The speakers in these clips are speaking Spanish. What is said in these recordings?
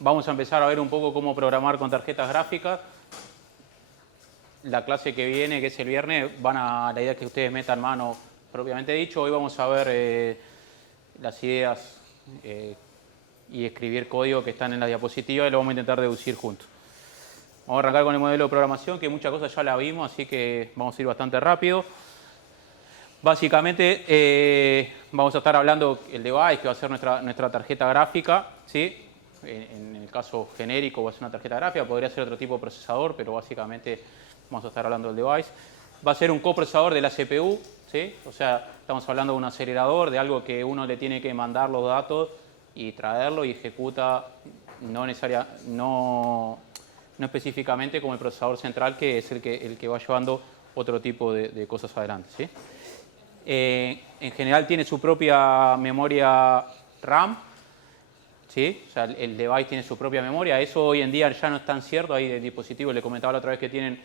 vamos a empezar a ver un poco cómo programar con tarjetas gráficas. La clase que viene, que es el viernes, la idea es que ustedes metan mano propiamente dicho. Hoy vamos a ver las ideas y escribir código que están en la diapositiva y lo vamos a intentar deducir juntos. Vamos a arrancar con el modelo de programación, que muchas cosas ya la vimos, así que vamos a ir bastante rápido. Básicamente vamos a estar hablando el device, que va a ser nuestra tarjeta gráfica, ¿sí? En el caso genérico va a ser una tarjeta gráfica, podría ser otro tipo de procesador, pero básicamente vamos a estar hablando del device. Va a ser un coprocesador de la CPU, ¿sí? O sea, estamos hablando de un acelerador, de algo que uno le tiene que mandar los datos y traerlo y ejecuta no específicamente como el procesador central, que es el que va llevando otro tipo de cosas adelante, ¿sí? En general tiene su propia memoria RAM, ¿sí? O sea, el device tiene su propia memoria. Eso hoy en día ya no es tan cierto. Hay dispositivos, le comentaba la otra vez, que tienen,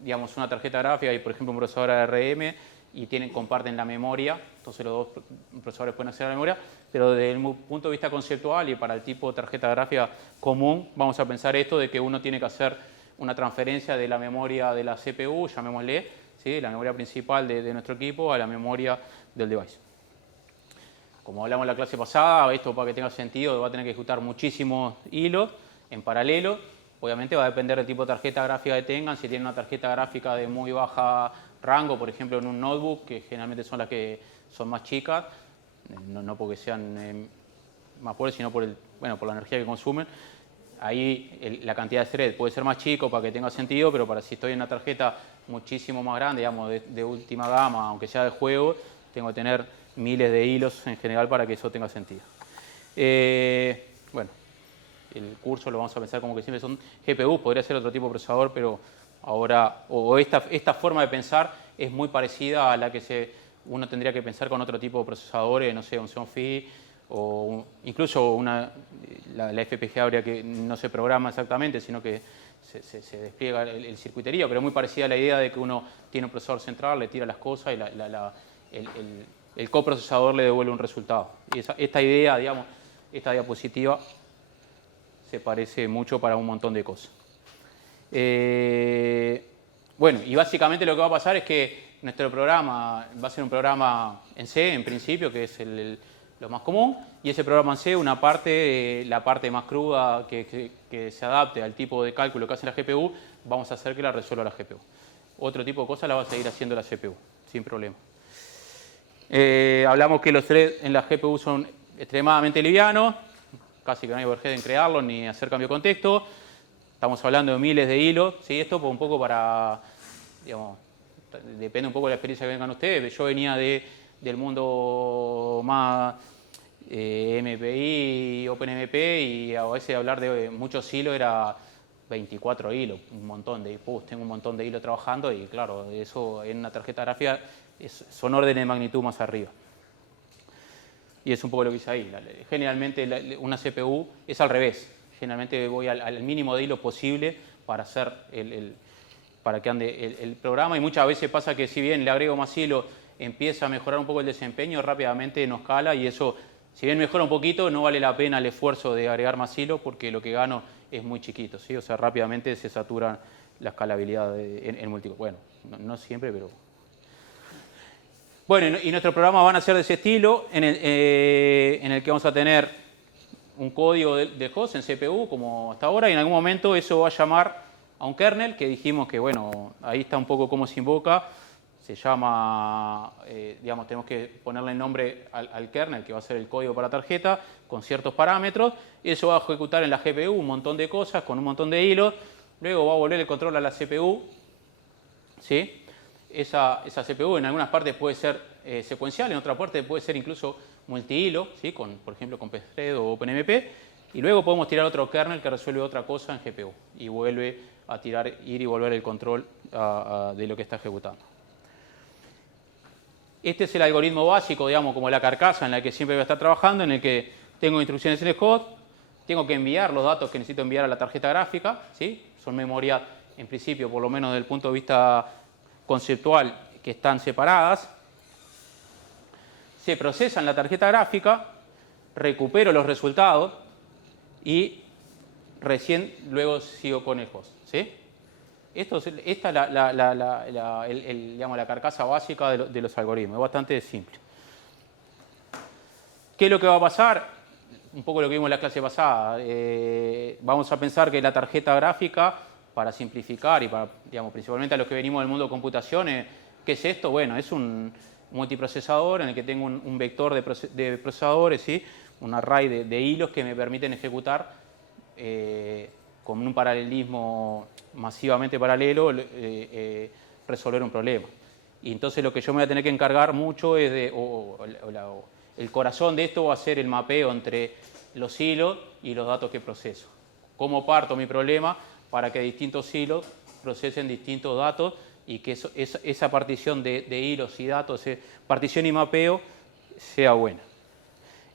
digamos, una tarjeta gráfica y, por ejemplo, un procesador ARM y comparten la memoria. Entonces los dos procesadores pueden acceder a la memoria. Pero desde el punto de vista conceptual y para el tipo de tarjeta gráfica común, vamos a pensar esto de que uno tiene que hacer una transferencia de la memoria de la CPU, llamémosle, ¿sí? La memoria principal de nuestro equipo a la memoria del device. Como hablamos en la clase pasada, esto para que tenga sentido va a tener que ejecutar muchísimos hilos en paralelo. Obviamente va a depender del tipo de tarjeta gráfica que tengan. Si tienen una tarjeta gráfica de muy baja rango, por ejemplo en un notebook, que generalmente son las que son más chicas, no porque sean más pobres, sino por la energía que consumen. Ahí la cantidad de thread puede ser más chico para que tenga sentido, pero para si estoy en una tarjeta muchísimo más grande, digamos, de última gama, aunque sea de juego, tengo que tener miles de hilos en general para que eso tenga sentido. Bueno, el curso lo vamos a pensar como que siempre son GPU, podría ser otro tipo de procesador, pero ahora, esta forma de pensar es muy parecida a la que uno tendría que pensar con otro tipo de procesadores, no sé, un Xeon Phi, o incluso la FPGA que no se programa exactamente, sino que se despliega el circuitería, pero es muy parecida a la idea de que uno tiene un procesador central, le tira las cosas y el coprocesador le devuelve un resultado. Y esta idea, digamos, esta diapositiva se parece mucho para un montón de cosas. Bueno, y básicamente lo que va a pasar es que nuestro programa va a ser un programa en C, en principio, que es lo más común, y ese programa en C, la parte más cruda que se adapte al tipo de cálculo que hace la GPU, vamos a hacer que la resuelva la GPU. Otro tipo de cosas la va a seguir haciendo la CPU, sin problema. Hablamos que los threads en la GPU son extremadamente livianos, casi que no hay overhead en crearlos ni hacer cambio de contexto. Estamos hablando de miles de hilos, ¿sí? Esto un poco digamos, depende un poco de la experiencia que vengan ustedes. Yo venía del mundo más MPI, OpenMP, y a veces hablar de muchos hilos era 24 hilos, un montón tengo un montón de hilos trabajando, y claro, eso en una tarjeta gráfica son órdenes de magnitud más arriba. Y es un poco lo que hice ahí. Generalmente una CPU es al revés. Generalmente voy al mínimo de hilos posible para hacer para que ande el programa, y muchas veces pasa que si bien le agrego más hilos, empieza a mejorar un poco el desempeño, rápidamente nos cala, y eso, si bien mejora un poquito, no vale la pena el esfuerzo de agregar más hilos porque lo que gano es muy chiquito, ¿sí? O sea, rápidamente se satura la escalabilidad en múltiples. Bueno, no siempre, pero... Bueno, y nuestros programas van a ser de ese estilo, en el que vamos a tener un código de host en CPU, como hasta ahora, y en algún momento eso va a llamar a un kernel, que dijimos que, bueno, ahí está un poco cómo se invoca. Se llama, digamos, tenemos que ponerle el nombre al kernel, que va a ser el código para la tarjeta, con ciertos parámetros. Eso va a ejecutar en la GPU un montón de cosas, con un montón de hilos. Luego va a volver el control a la CPU, ¿sí? Esa CPU en algunas partes puede ser secuencial, en otra parte puede ser incluso multihilo, ¿sí? Por ejemplo con Pthread o OpenMP, y luego podemos tirar otro kernel que resuelve otra cosa en GPU y vuelve a ir y volver el control de lo que está ejecutando. Este es el algoritmo básico, digamos, como la carcasa en la que siempre voy a estar trabajando, en el que tengo instrucciones en el host, tengo que enviar los datos que necesito enviar a la tarjeta gráfica, ¿sí? Son memoria, en principio, por lo menos desde el punto de vista conceptual, que están separadas. Se procesa en la tarjeta gráfica, recupero los resultados y recién luego sigo con el host, ¿sí? Esta es digamos, la carcasa básica de los algoritmos, es bastante simple. ¿Qué es lo que va a pasar? Un poco lo que vimos en la clase pasada. Vamos a pensar que la tarjeta gráfica, para simplificar y para, digamos, principalmente a los que venimos del mundo de computación, ¿qué es esto? Bueno, es un multiprocesador en el que tengo un vector de procesadores, ¿sí? Un array de hilos que me permiten ejecutar con un paralelismo masivamente paralelo, resolver un problema. Y entonces lo que yo me voy a tener que encargar mucho es de, el corazón de esto va a ser el mapeo entre los hilos y los datos que proceso. ¿Cómo parto mi problema para que distintos hilos procesen distintos datos y que esa partición de hilos y datos, partición y mapeo, sea buena?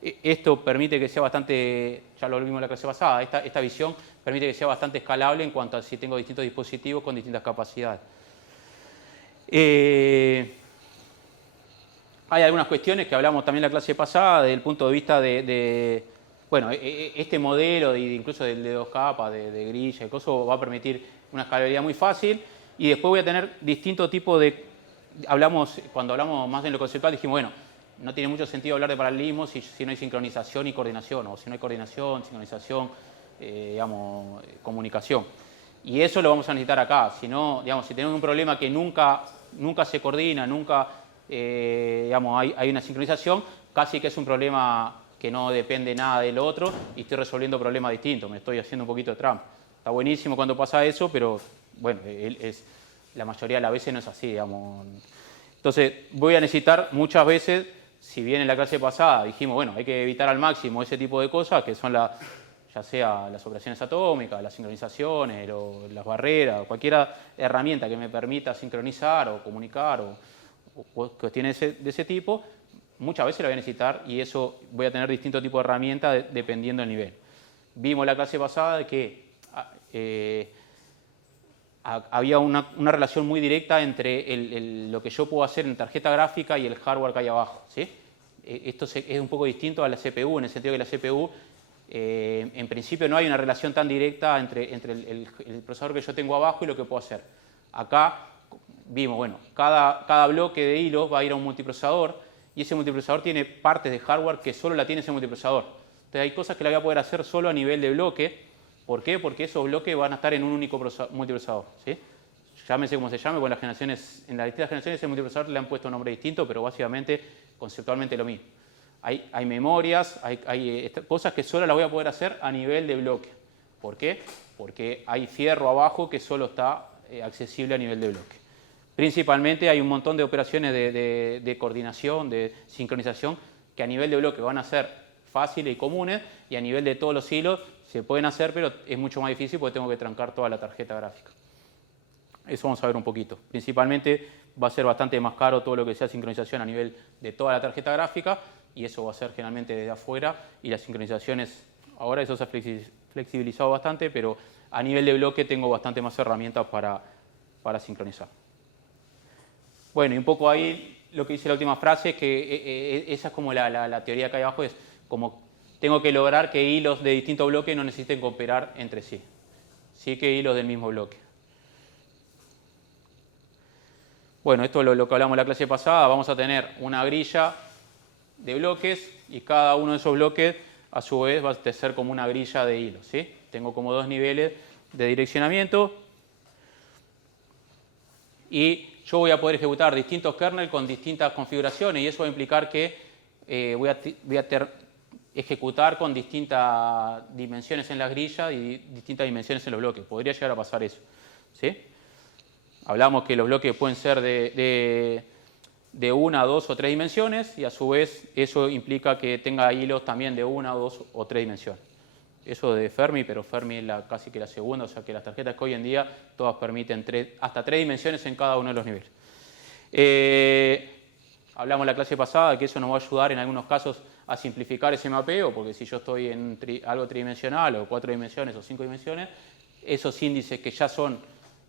Esto permite que sea bastante, ya lo vimos en la clase pasada, esta visión permite que sea bastante escalable en cuanto a si tengo distintos dispositivos con distintas capacidades. Hay algunas cuestiones que hablamos también en la clase pasada desde el punto de vista bueno, este modelo incluso de 2 capas, de grilla y cosas, va a permitir una escalabilidad muy fácil y después voy a tener distintos tipos de... Cuando hablamos más en lo conceptual dijimos, bueno, no tiene mucho sentido hablar de paralelismos si no hay sincronización y coordinación, o si no hay coordinación, sincronización, digamos, comunicación. Y eso lo vamos a necesitar acá. Si no, digamos, si tenemos un problema que nunca se coordina, nunca digamos, hay una sincronización, casi que es un problema que no depende nada del otro y estoy resolviendo problemas distintos, me estoy haciendo un poquito de trampa. Está buenísimo cuando pasa eso, pero bueno, la mayoría de las veces no es así, digamos. Entonces voy a necesitar muchas veces, si bien en la clase pasada dijimos, bueno, hay que evitar al máximo ese tipo de cosas, que son ya sea las operaciones atómicas, las sincronizaciones, las barreras, cualquier herramienta que me permita sincronizar o comunicar o cuestiones de ese tipo, muchas veces la voy a necesitar y eso voy a tener distintos tipos de herramientas dependiendo del nivel. Vimos la clase pasada que había una relación muy directa entre lo que yo puedo hacer en tarjeta gráfica y el hardware que hay abajo, ¿sí? Esto es un poco distinto a la CPU, en el sentido que la CPU, en principio no hay una relación tan directa entre el procesador que yo tengo abajo y lo que puedo hacer. Acá vimos, bueno, cada bloque de hilos va a ir a un multiprocesador y ese multiprocesador tiene partes de hardware que solo la tiene ese multiprocesador. Entonces hay cosas que la voy a poder hacer solo a nivel de bloque. ¿Por qué? Porque esos bloques van a estar en un único multiprocesador, ¿sí? Llámese como se llame, en las distintas generaciones el multiprocesador le han puesto un nombre distinto, pero básicamente, conceptualmente lo mismo. Hay memorias, hay cosas que solo las voy a poder hacer a nivel de bloque. ¿Por qué? Porque hay fierro abajo que solo está accesible a nivel de bloque. Principalmente hay un montón de operaciones de coordinación, de sincronización, que a nivel de bloque van a ser fáciles y comunes, y a nivel de todos los hilos se pueden hacer, pero es mucho más difícil porque tengo que trancar toda la tarjeta gráfica. Eso vamos a ver un poquito. Principalmente va a ser bastante más caro todo lo que sea sincronización a nivel de toda la tarjeta gráfica, y eso va a ser generalmente desde afuera, y las sincronizaciones, ahora eso se ha flexibilizado bastante, pero a nivel de bloque tengo bastante más herramientas para sincronizar. Bueno, y un poco ahí lo que dice la última frase es que esa es como la teoría que hay abajo, es como tengo que lograr que hilos de distintos bloques no necesiten cooperar entre sí, sí que hilos del mismo bloque. Bueno, esto es lo que hablamos en la clase pasada, vamos a tener una grilla de bloques y cada uno de esos bloques a su vez va a ser como una grilla de hilos, ¿sí? Tengo como 2 niveles de direccionamiento y yo voy a poder ejecutar distintos kernels con distintas configuraciones y eso va a implicar que voy a ejecutar con distintas dimensiones en las grillas y distintas dimensiones en los bloques. Podría llegar a pasar eso, ¿sí? Hablamos que los bloques pueden ser de 1, 2 o 3 dimensiones y a su vez eso implica que tenga hilos también de 1, 2 o 3 dimensiones. Eso de Fermi, pero Fermi es casi que la segunda, o sea que las tarjetas que hoy en día todas permiten hasta 3 dimensiones en cada uno de los niveles. Hablamos en la clase pasada que eso nos va a ayudar en algunos casos a simplificar ese mapeo, porque si yo estoy en algo tridimensional o 4 dimensiones o 5 dimensiones, esos índices que ya son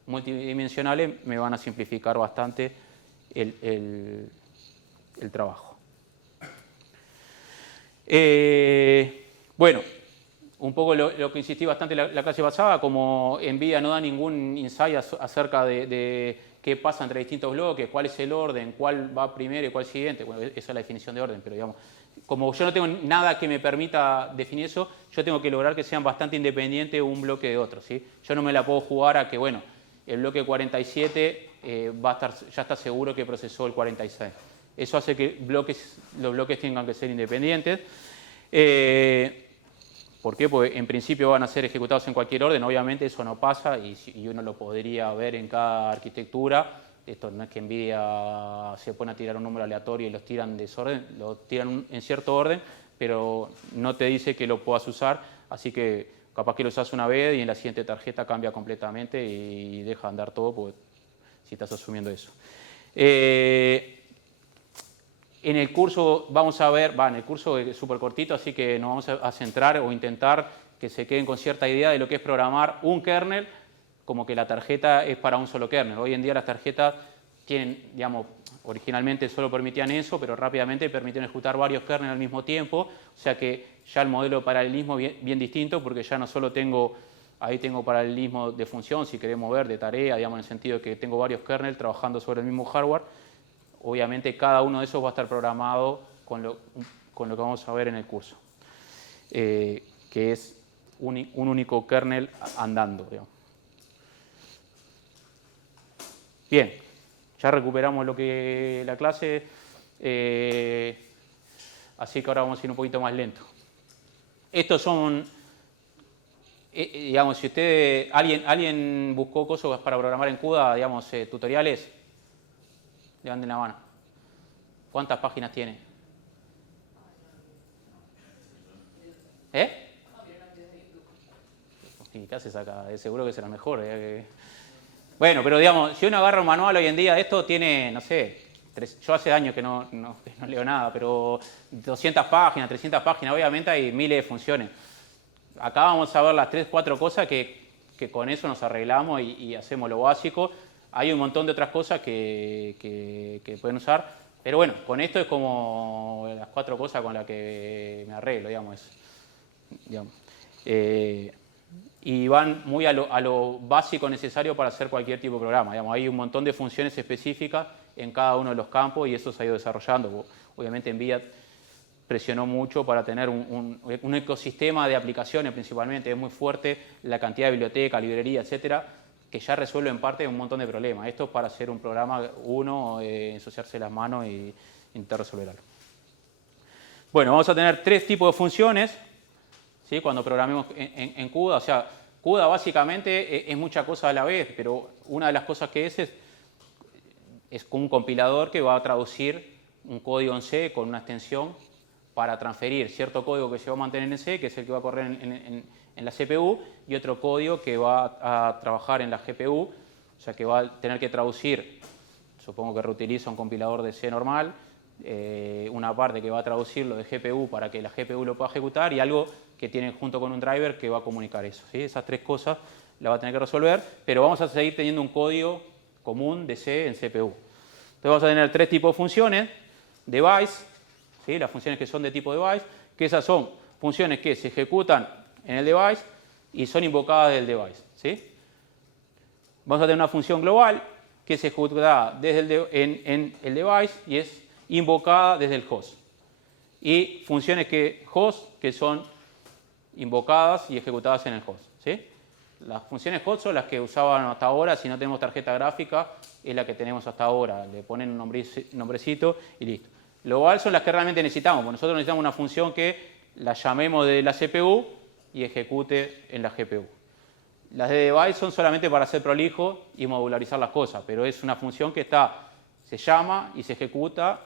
multidimensionales me van a simplificar bastante el trabajo. Bueno, un poco lo que insistí bastante en la clase pasada, como NVIDIA no da ningún insight acerca de qué pasa entre distintos bloques, cuál es el orden, cuál va primero y cuál siguiente. Bueno, esa es la definición de orden, pero digamos, como yo no tengo nada que me permita definir eso, yo tengo que lograr que sean bastante independientes un bloque de otro, ¿sí? Yo no me la puedo jugar a que, bueno, el bloque 47 ya está seguro que procesó el 46. Eso hace que los bloques tengan que ser independientes. ¿Por qué? Porque en principio van a ser ejecutados en cualquier orden, obviamente eso no pasa y uno lo podría ver en cada arquitectura. Esto no es que NVIDIA se pone a tirar un número aleatorio y los tiran de desorden, lo tiran en cierto orden, pero no te dice que lo puedas usar, así que capaz que lo usas una vez y en la siguiente tarjeta cambia completamente y deja andar todo porque, si estás asumiendo eso. En el curso vamos a ver, en el curso es súper cortito, así que nos vamos a centrar o intentar que se queden con cierta idea de lo que es programar un kernel, como que la tarjeta es para un solo kernel. Hoy en día las tarjetas tienen, digamos, originalmente solo permitían eso, pero rápidamente permiten ejecutar varios kernels al mismo tiempo, o sea que ya el modelo de paralelismo bien distinto, porque ya no solo ahí tengo paralelismo de función, si queremos ver, de tarea, digamos, en el sentido de que tengo varios kernels trabajando sobre el mismo hardware. Obviamente cada uno de esos va a estar programado con lo que vamos a ver en el curso, que es un único kernel andando, digamos. Bien, ya recuperamos la clase, así que ahora vamos a ir un poquito más lento. Estos son, digamos, si alguien buscó cosas para programar en CUDA, digamos, tutoriales, levanten la mano. ¿Cuántas páginas tiene? ¿Y qué haces acá? Seguro que será mejor. Bueno, pero digamos, si uno agarra un manual hoy en día, esto tiene, no sé, yo hace años que no leo nada, pero 200 páginas, 300 páginas, obviamente hay miles de funciones. Acá vamos a ver las 3, 4 cosas que con eso nos arreglamos y hacemos lo básico. Hay un montón de otras cosas que pueden usar, pero bueno, con esto es como las 4 cosas con las que me arreglo, digamos. Y van muy a lo básico necesario para hacer cualquier tipo de programa. Digamos, hay un montón de funciones específicas en cada uno de los campos y eso se ha ido desarrollando. Obviamente NVIDIA presionó mucho para tener un ecosistema de aplicaciones principalmente. Es muy fuerte la cantidad de bibliotecas, librerías, etcétera, que ya resuelve en parte un montón de problemas. Esto es para hacer un programa, ensuciarse las manos y intentar resolver algo. Bueno, vamos a tener 3 tipos de funciones, ¿sí? Cuando programemos en CUDA. O sea, CUDA básicamente es mucha cosa a la vez, pero una de las cosas que es como un compilador que va a traducir un código en C con una extensión para transferir cierto código que se va a mantener en C, que es el que va a correr en la CPU, y otro código que va a trabajar en la GPU, o sea que va a tener que traducir, supongo que reutiliza un compilador de C normal, una parte que va a traducirlo de GPU para que la GPU lo pueda ejecutar y algo que tiene junto con un driver que va a comunicar eso, ¿sí? Esas 3 cosas las va a tener que resolver, pero vamos a seguir teniendo un código común de C en CPU. Entonces vamos a tener 3 tipos de funciones: device, ¿sí? Las funciones que son de tipo device, que esas son funciones que se ejecutan en el device y son invocadas del device, ¿sí? Vamos a tener una función global que se ejecuta en el device y es invocada desde el host. Y funciones host que son invocadas y ejecutadas en el host, ¿sí? Las funciones host son las que usaban hasta ahora. Si no tenemos tarjeta gráfica, es la que tenemos hasta ahora. Le ponen un nombrecito y listo. Global son las que realmente necesitamos, porque nosotros necesitamos una función que la llamemos de la CPU y ejecute en la GPU. Las de device son solamente para hacer prolijo y modularizar las cosas, pero es una función que se llama y se ejecuta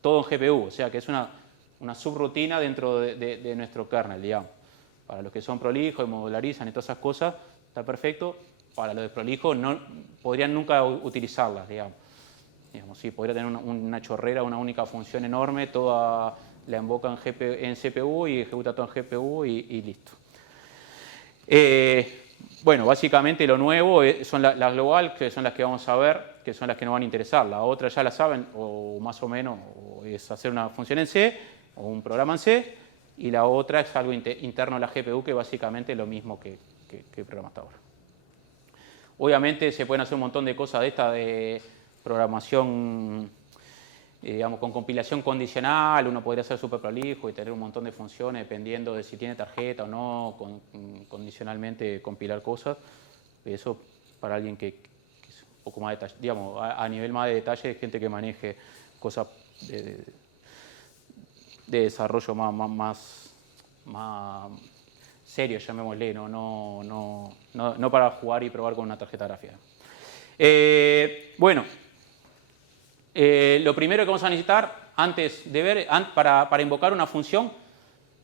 todo en GPU, o sea que es una subrutina dentro de nuestro kernel, digamos. Para los que son prolijos y modularizan y todas esas cosas, está perfecto. Para los de prolijo no podrían nunca utilizarlas, digamos. Sí, podría tener una chorrera, una única función enorme, toda la invoca en CPU y ejecuta todo en GPU y listo. Bueno, básicamente lo nuevo son las global, que son las que vamos a ver, que son las que nos van a interesar. La otra ya la saben, o más o menos, es hacer una función en C, o un programa en C, y la otra es algo interno a la GPU, que básicamente es lo mismo que el programa hasta ahora. Obviamente se pueden hacer un montón de cosas de esta de programación, digamos, con compilación condicional. Uno podría ser súper prolijo y tener un montón de funciones dependiendo de si tiene tarjeta o no, condicionalmente compilar cosas. Eso para alguien que es un poco más detalle, digamos, a nivel más de detalle, gente que maneje cosas de desarrollo más serio, llamémosle, no para jugar y probar con una tarjeta gráfica. Bueno, lo primero que vamos a necesitar antes de ver, para invocar una función,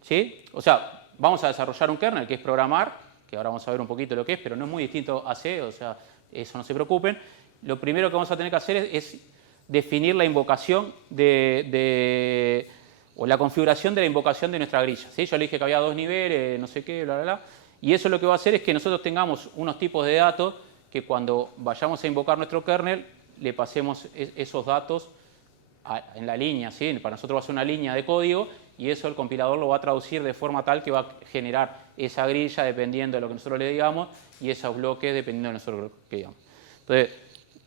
¿sí? O sea, vamos a desarrollar un kernel, que es programar, que ahora vamos a ver un poquito lo que es, pero no es muy distinto a C, o sea, eso no se preocupen. Lo primero que vamos a tener que hacer es definir la invocación o la configuración de la invocación de nuestra grilla, ¿sí? Yo le dije que había 2 niveles, no sé qué, bla, bla, bla. Y eso lo que va a hacer es que nosotros tengamos unos tipos de datos que cuando vayamos a invocar nuestro kernel, le pasemos esos datos en la línea, ¿sí? Para nosotros va a ser una línea de código y eso el compilador lo va a traducir de forma tal que va a generar esa grilla dependiendo de lo que nosotros le digamos y esos bloques dependiendo de nosotros lo que digamos. Entonces,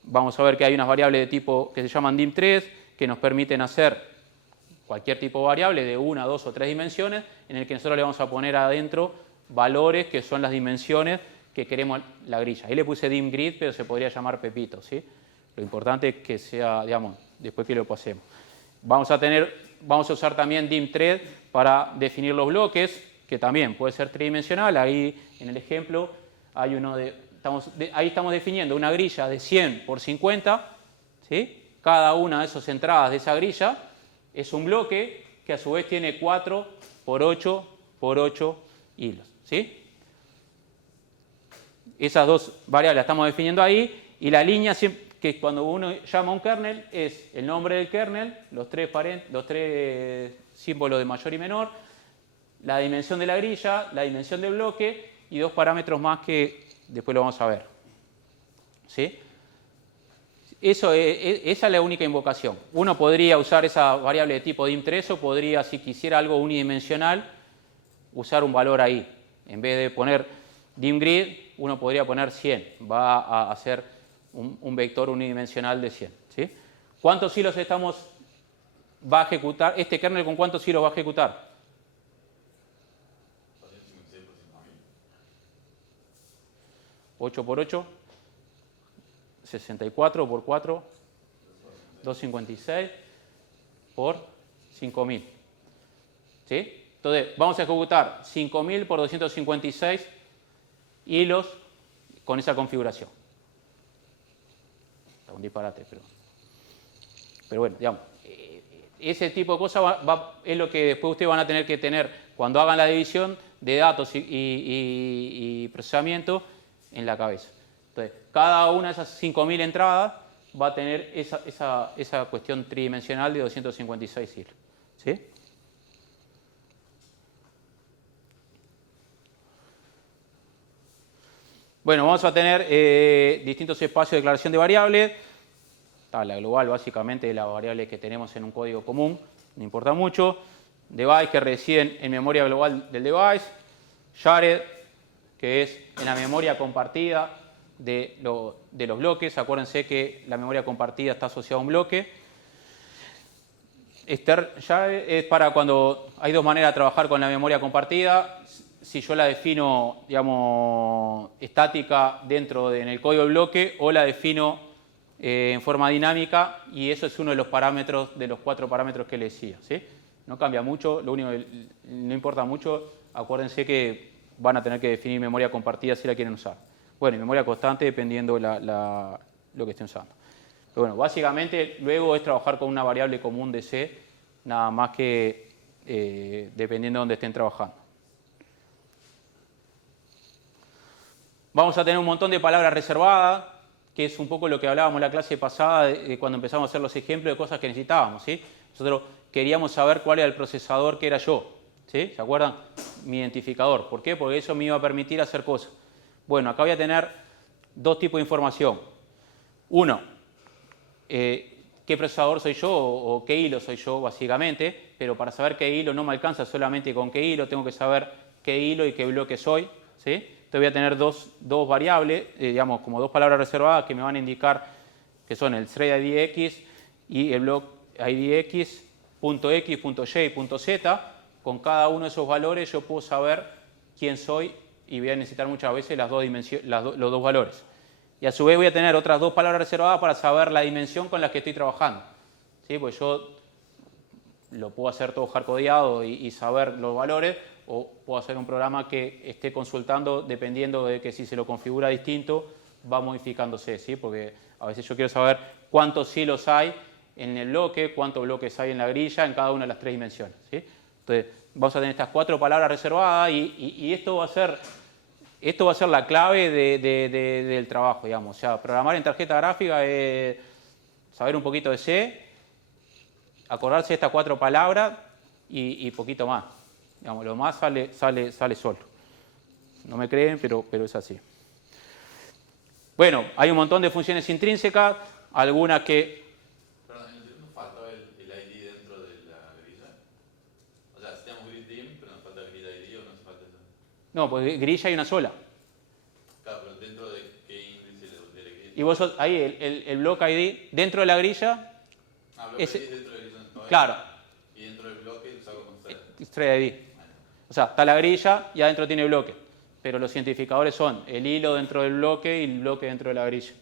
vamos a ver que hay unas variables de tipo que se llaman dim3 que nos permiten hacer cualquier tipo de variable de 1, 2 o 3 dimensiones en el que nosotros le vamos a poner adentro valores que son las dimensiones que queremos la grilla. Ahí le puse dimgrid, pero se podría llamar Pepito, ¿sí? Lo importante es que sea, digamos, después que lo pasemos. Vamos a usar también dimthread para definir los bloques, que también puede ser tridimensional. Ahí en el ejemplo hay ahí estamos definiendo una grilla de 100 por 50, ¿sí? Cada una de esas entradas de esa grilla es un bloque que a su vez tiene 4 por 8 por 8 hilos, ¿sí? Esas dos variables las estamos definiendo ahí y la línea que cuando uno llama a un kernel es el nombre del kernel, los tres símbolos de mayor y menor, la dimensión de la grilla, la dimensión del bloque y 2 parámetros más que después lo vamos a ver, ¿sí? Esa es la única invocación. Uno podría usar esa variable de tipo dim3 o podría, si quisiera algo unidimensional, usar un valor ahí. En vez de poner dimgrid, uno podría poner 100. Va a hacer un vector unidimensional de 100. ¿Sí? ¿Cuántos hilos va a ejecutar? ¿Este kernel con cuántos hilos va a ejecutar? 8 por 8. 64 por 4, 256 por 5000. ¿Sí? Entonces, vamos a ejecutar 5000 por 256 hilos con esa configuración. Está un disparate, pero bueno, digamos, ese tipo de cosas es lo que después ustedes van a tener que tener cuando hagan la división de datos y procesamiento en la cabeza. Entonces, cada una de esas 5000 entradas va a tener esa cuestión tridimensional de 256 hilos. ¿Sí? Bueno, vamos a tener distintos espacios de declaración de variables. La global básicamente es la variable que tenemos en un código común, no importa mucho. Device que residen en memoria global del device. Shared, que es en la memoria compartida de los bloques. Acuérdense que la memoria compartida está asociada a un bloque. Shared es para cuando hay dos maneras de trabajar con la memoria compartida. Si yo la defino, digamos, estática en el código del bloque o la defino en forma dinámica, y eso es uno de los parámetros, de los 4 parámetros que les decía, ¿sí? No cambia mucho, lo único que no importa mucho, acuérdense que van a tener que definir memoria compartida si la quieren usar. Bueno, y memoria constante dependiendo lo que estén usando. Pero bueno, básicamente luego es trabajar con una variable común de C, nada más que dependiendo de dónde estén trabajando. Vamos a tener un montón de palabras reservadas, que es un poco lo que hablábamos en la clase pasada cuando empezamos a hacer los ejemplos de cosas que necesitábamos, ¿sí? Nosotros queríamos saber cuál era el procesador que era yo, ¿sí? ¿Se acuerdan? Mi identificador. ¿Por qué? Porque eso me iba a permitir hacer cosas. Bueno, acá voy a tener dos tipos de información. Uno, qué procesador soy yo o qué hilo soy yo, básicamente, pero para saber qué hilo no me alcanza solamente con qué hilo, tengo que saber qué hilo y qué bloque soy, ¿sí? Entonces voy a tener dos variables, digamos, como dos palabras reservadas que me van a indicar que son el thread ID X y el block ID X, punto X, punto Y y punto Z. Con cada uno de esos valores yo puedo saber quién soy y voy a necesitar muchas veces las dos dimensiones, los dos valores. Y a su vez voy a tener otras dos palabras reservadas para saber la dimensión con la que estoy trabajando. ¿Sí? Pues yo lo puedo hacer todo hardcodeado y saber los valores, o puedo hacer un programa que esté consultando dependiendo de que si se lo configura distinto va modificándose, ¿sí? Porque a veces yo quiero saber cuántos hilos hay en el bloque, cuántos bloques hay en la grilla, en cada una de las tres dimensiones, ¿sí? Entonces vamos a tener estas cuatro palabras reservadas y esto va a ser la clave del trabajo, digamos. O sea, programar en tarjeta gráfica es saber un poquito de C, acordarse de estas cuatro palabras y poquito más. Digamos, lo más sale solo. No me creen, pero es así. Bueno, hay un montón de funciones intrínsecas, algunas que... Perdón, ¿nos faltó el ID dentro de la grilla? O sea, tenemos grid dim, pero nos falta grid ID o no nos falta eso. No, pues grilla hay una sola. Claro, pero dentro de qué índice de la grilla. Y vos ahí el block ID dentro de la grilla... block ID dentro de la grilla no. Claro. Y dentro del bloque lo saco con thread. Thread ID. O sea, está la grilla y adentro tiene bloque. Pero los identificadores son el hilo dentro del bloque y el bloque dentro de la grilla.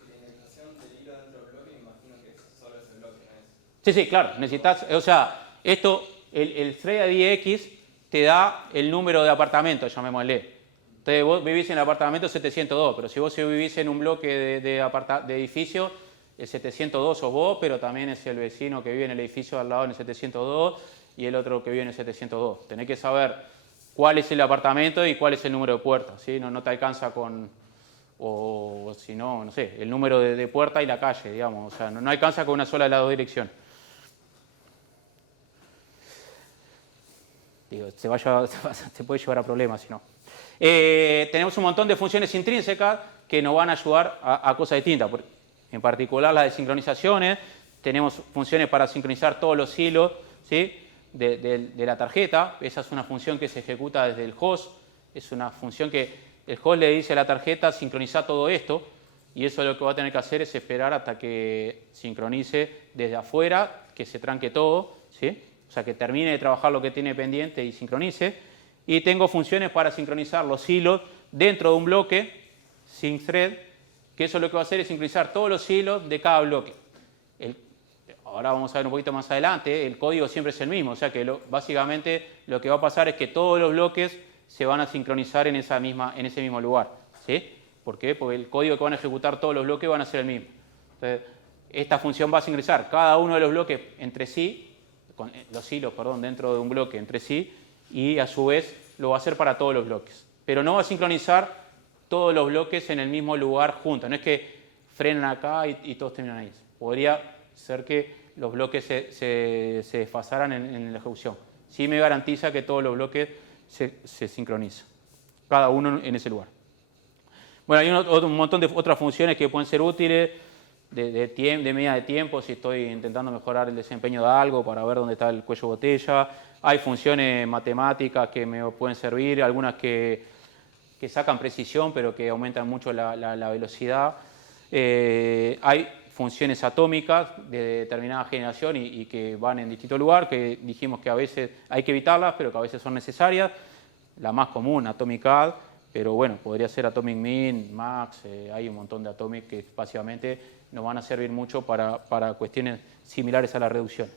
La indexación del hilo dentro del bloque, imagino que solo es el bloque, ¿no es? Sí, sí, claro. Necesitas, o sea, esto, el thread ID X te da el número de apartamento, llamémosle. Entonces vos vivís en el apartamento 702, pero si vos vivís en un bloque de edificio, el 702 sos vos, pero también es el vecino que vive en el edificio al lado en el 702 y el otro que vive en el 702. Tenés que saber cuál es el apartamento y cuál es el número de puertas, ¿sí? No te alcanza con, o si no, no sé, el número de puerta y la calle, digamos. O sea, no alcanza con una sola de las dos direcciones. Digo, se puede llevar a problemas si no. Tenemos un montón de funciones intrínsecas que nos van a ayudar a cosas distintas. En particular las de sincronizaciones. Tenemos funciones para sincronizar todos los hilos, ¿sí? de la tarjeta. Esa es una función que se ejecuta desde el host. Es una función que el host le dice a la tarjeta sincroniza todo esto, y eso lo que va a tener que hacer es esperar hasta que sincronice desde afuera, que se tranque todo, ¿sí? O sea, que termine de trabajar lo que tiene pendiente y sincronice. Y tengo funciones para sincronizar los hilos dentro de un bloque, sync thread, que eso lo que va a hacer es sincronizar todos los hilos de cada bloque. Ahora vamos a ver un poquito más adelante, el código siempre es el mismo, o sea que básicamente lo que va a pasar es que todos los bloques se van a sincronizar en ese mismo lugar, ¿sí? ¿Por qué? Porque el código que van a ejecutar todos los bloques van a ser el mismo. Entonces, esta función va a sincronizar cada uno de los bloques entre sí, los hilos, perdón, dentro de un bloque entre sí, y a su vez lo va a hacer para todos los bloques. Pero no va a sincronizar todos los bloques en el mismo lugar juntos, no es que frenan acá y todos terminan ahí. Podría ser que los bloques se desfasaran en la ejecución. Sí me garantiza que todos los bloques se sincronizan, cada uno en ese lugar. Bueno, hay un montón de otras funciones que pueden ser útiles, de medida de tiempo, si estoy intentando mejorar el desempeño de algo para ver dónde está el cuello de botella. Hay funciones matemáticas que me pueden servir, algunas que sacan precisión pero que aumentan mucho la velocidad. Hay funciones atómicas de determinada generación y que van en distinto lugar, que dijimos que a veces hay que evitarlas, pero que a veces son necesarias. La más común, Atomic Add, pero bueno, podría ser Atomic Min, Max, hay un montón de Atomic que básicamente nos van a servir mucho para cuestiones similares a la reducción.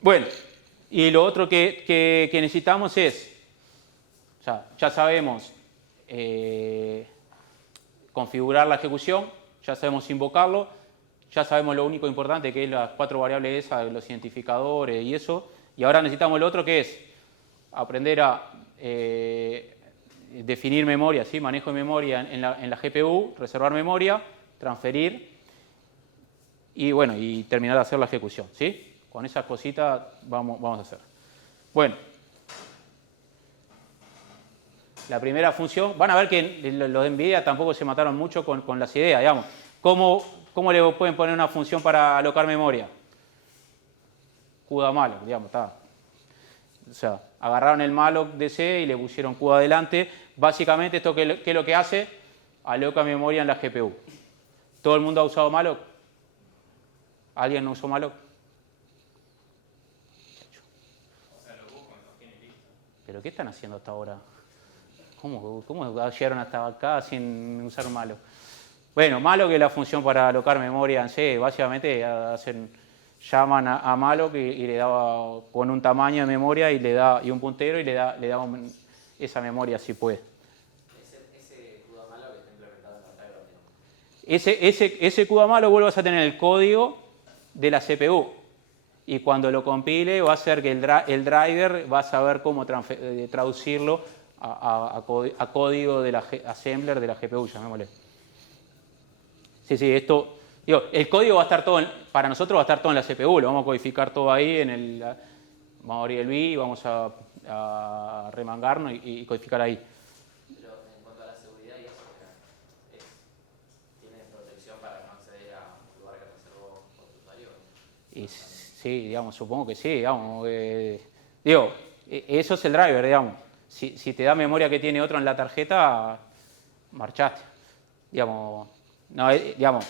Bueno, y lo otro que necesitamos es, o sea, ya sabemos configurar la ejecución, ya sabemos invocarlo, ya sabemos lo único importante que es las cuatro variables esas, los identificadores y eso, y ahora necesitamos lo otro que es aprender a definir memoria, ¿sí? Manejo de memoria en la GPU, reservar memoria, transferir y bueno, y terminar de hacer la ejecución, ¿sí? Con esas cositas vamos a hacer. Bueno. La primera función, van a ver que los de NVIDIA tampoco se mataron mucho con las ideas, digamos. ¿Cómo le pueden poner una función para alocar memoria? CUDA malloc, digamos, está. O sea, agarraron el malloc de C y le pusieron CUDA adelante. Básicamente, ¿esto qué es lo que hace? Aloca memoria en la GPU. ¿Todo el mundo ha usado malloc? ¿Alguien no usó malloc? O sea, lo busco, me sostiene y listo. ¿Pero qué están haciendo hasta ahora? ¿Cómo llegaron hasta acá sin usar malloc? Bueno, malloc es la función para alocar memoria en C. Básicamente llaman a malloc y le da con un tamaño de memoria y un puntero y le da esa memoria si puede. Ese CUDA malloc está implementado en la driver, ¿no? Ese CUDA malloc vuelvas a tener el código de la CPU. Y cuando lo compile va a hacer que el driver va a saber cómo traducirlo a código de la assembler de la GPU, llamémosle. Sí, esto, digo, el código va a estar todo, para nosotros va a estar todo en la CPU, lo vamos a codificar todo ahí vamos a abrir el BI, vamos a remangarnos y codificar ahí. Pero en cuanto a la seguridad y eso, ¿tiene protección para no acceder a un lugar que reservó por tu usuario? Y sí, digamos, supongo que sí, digamos. Digo, eso es el driver, digamos. Si te da memoria que tiene otro en la tarjeta, marchaste. Digamos, no, digamos,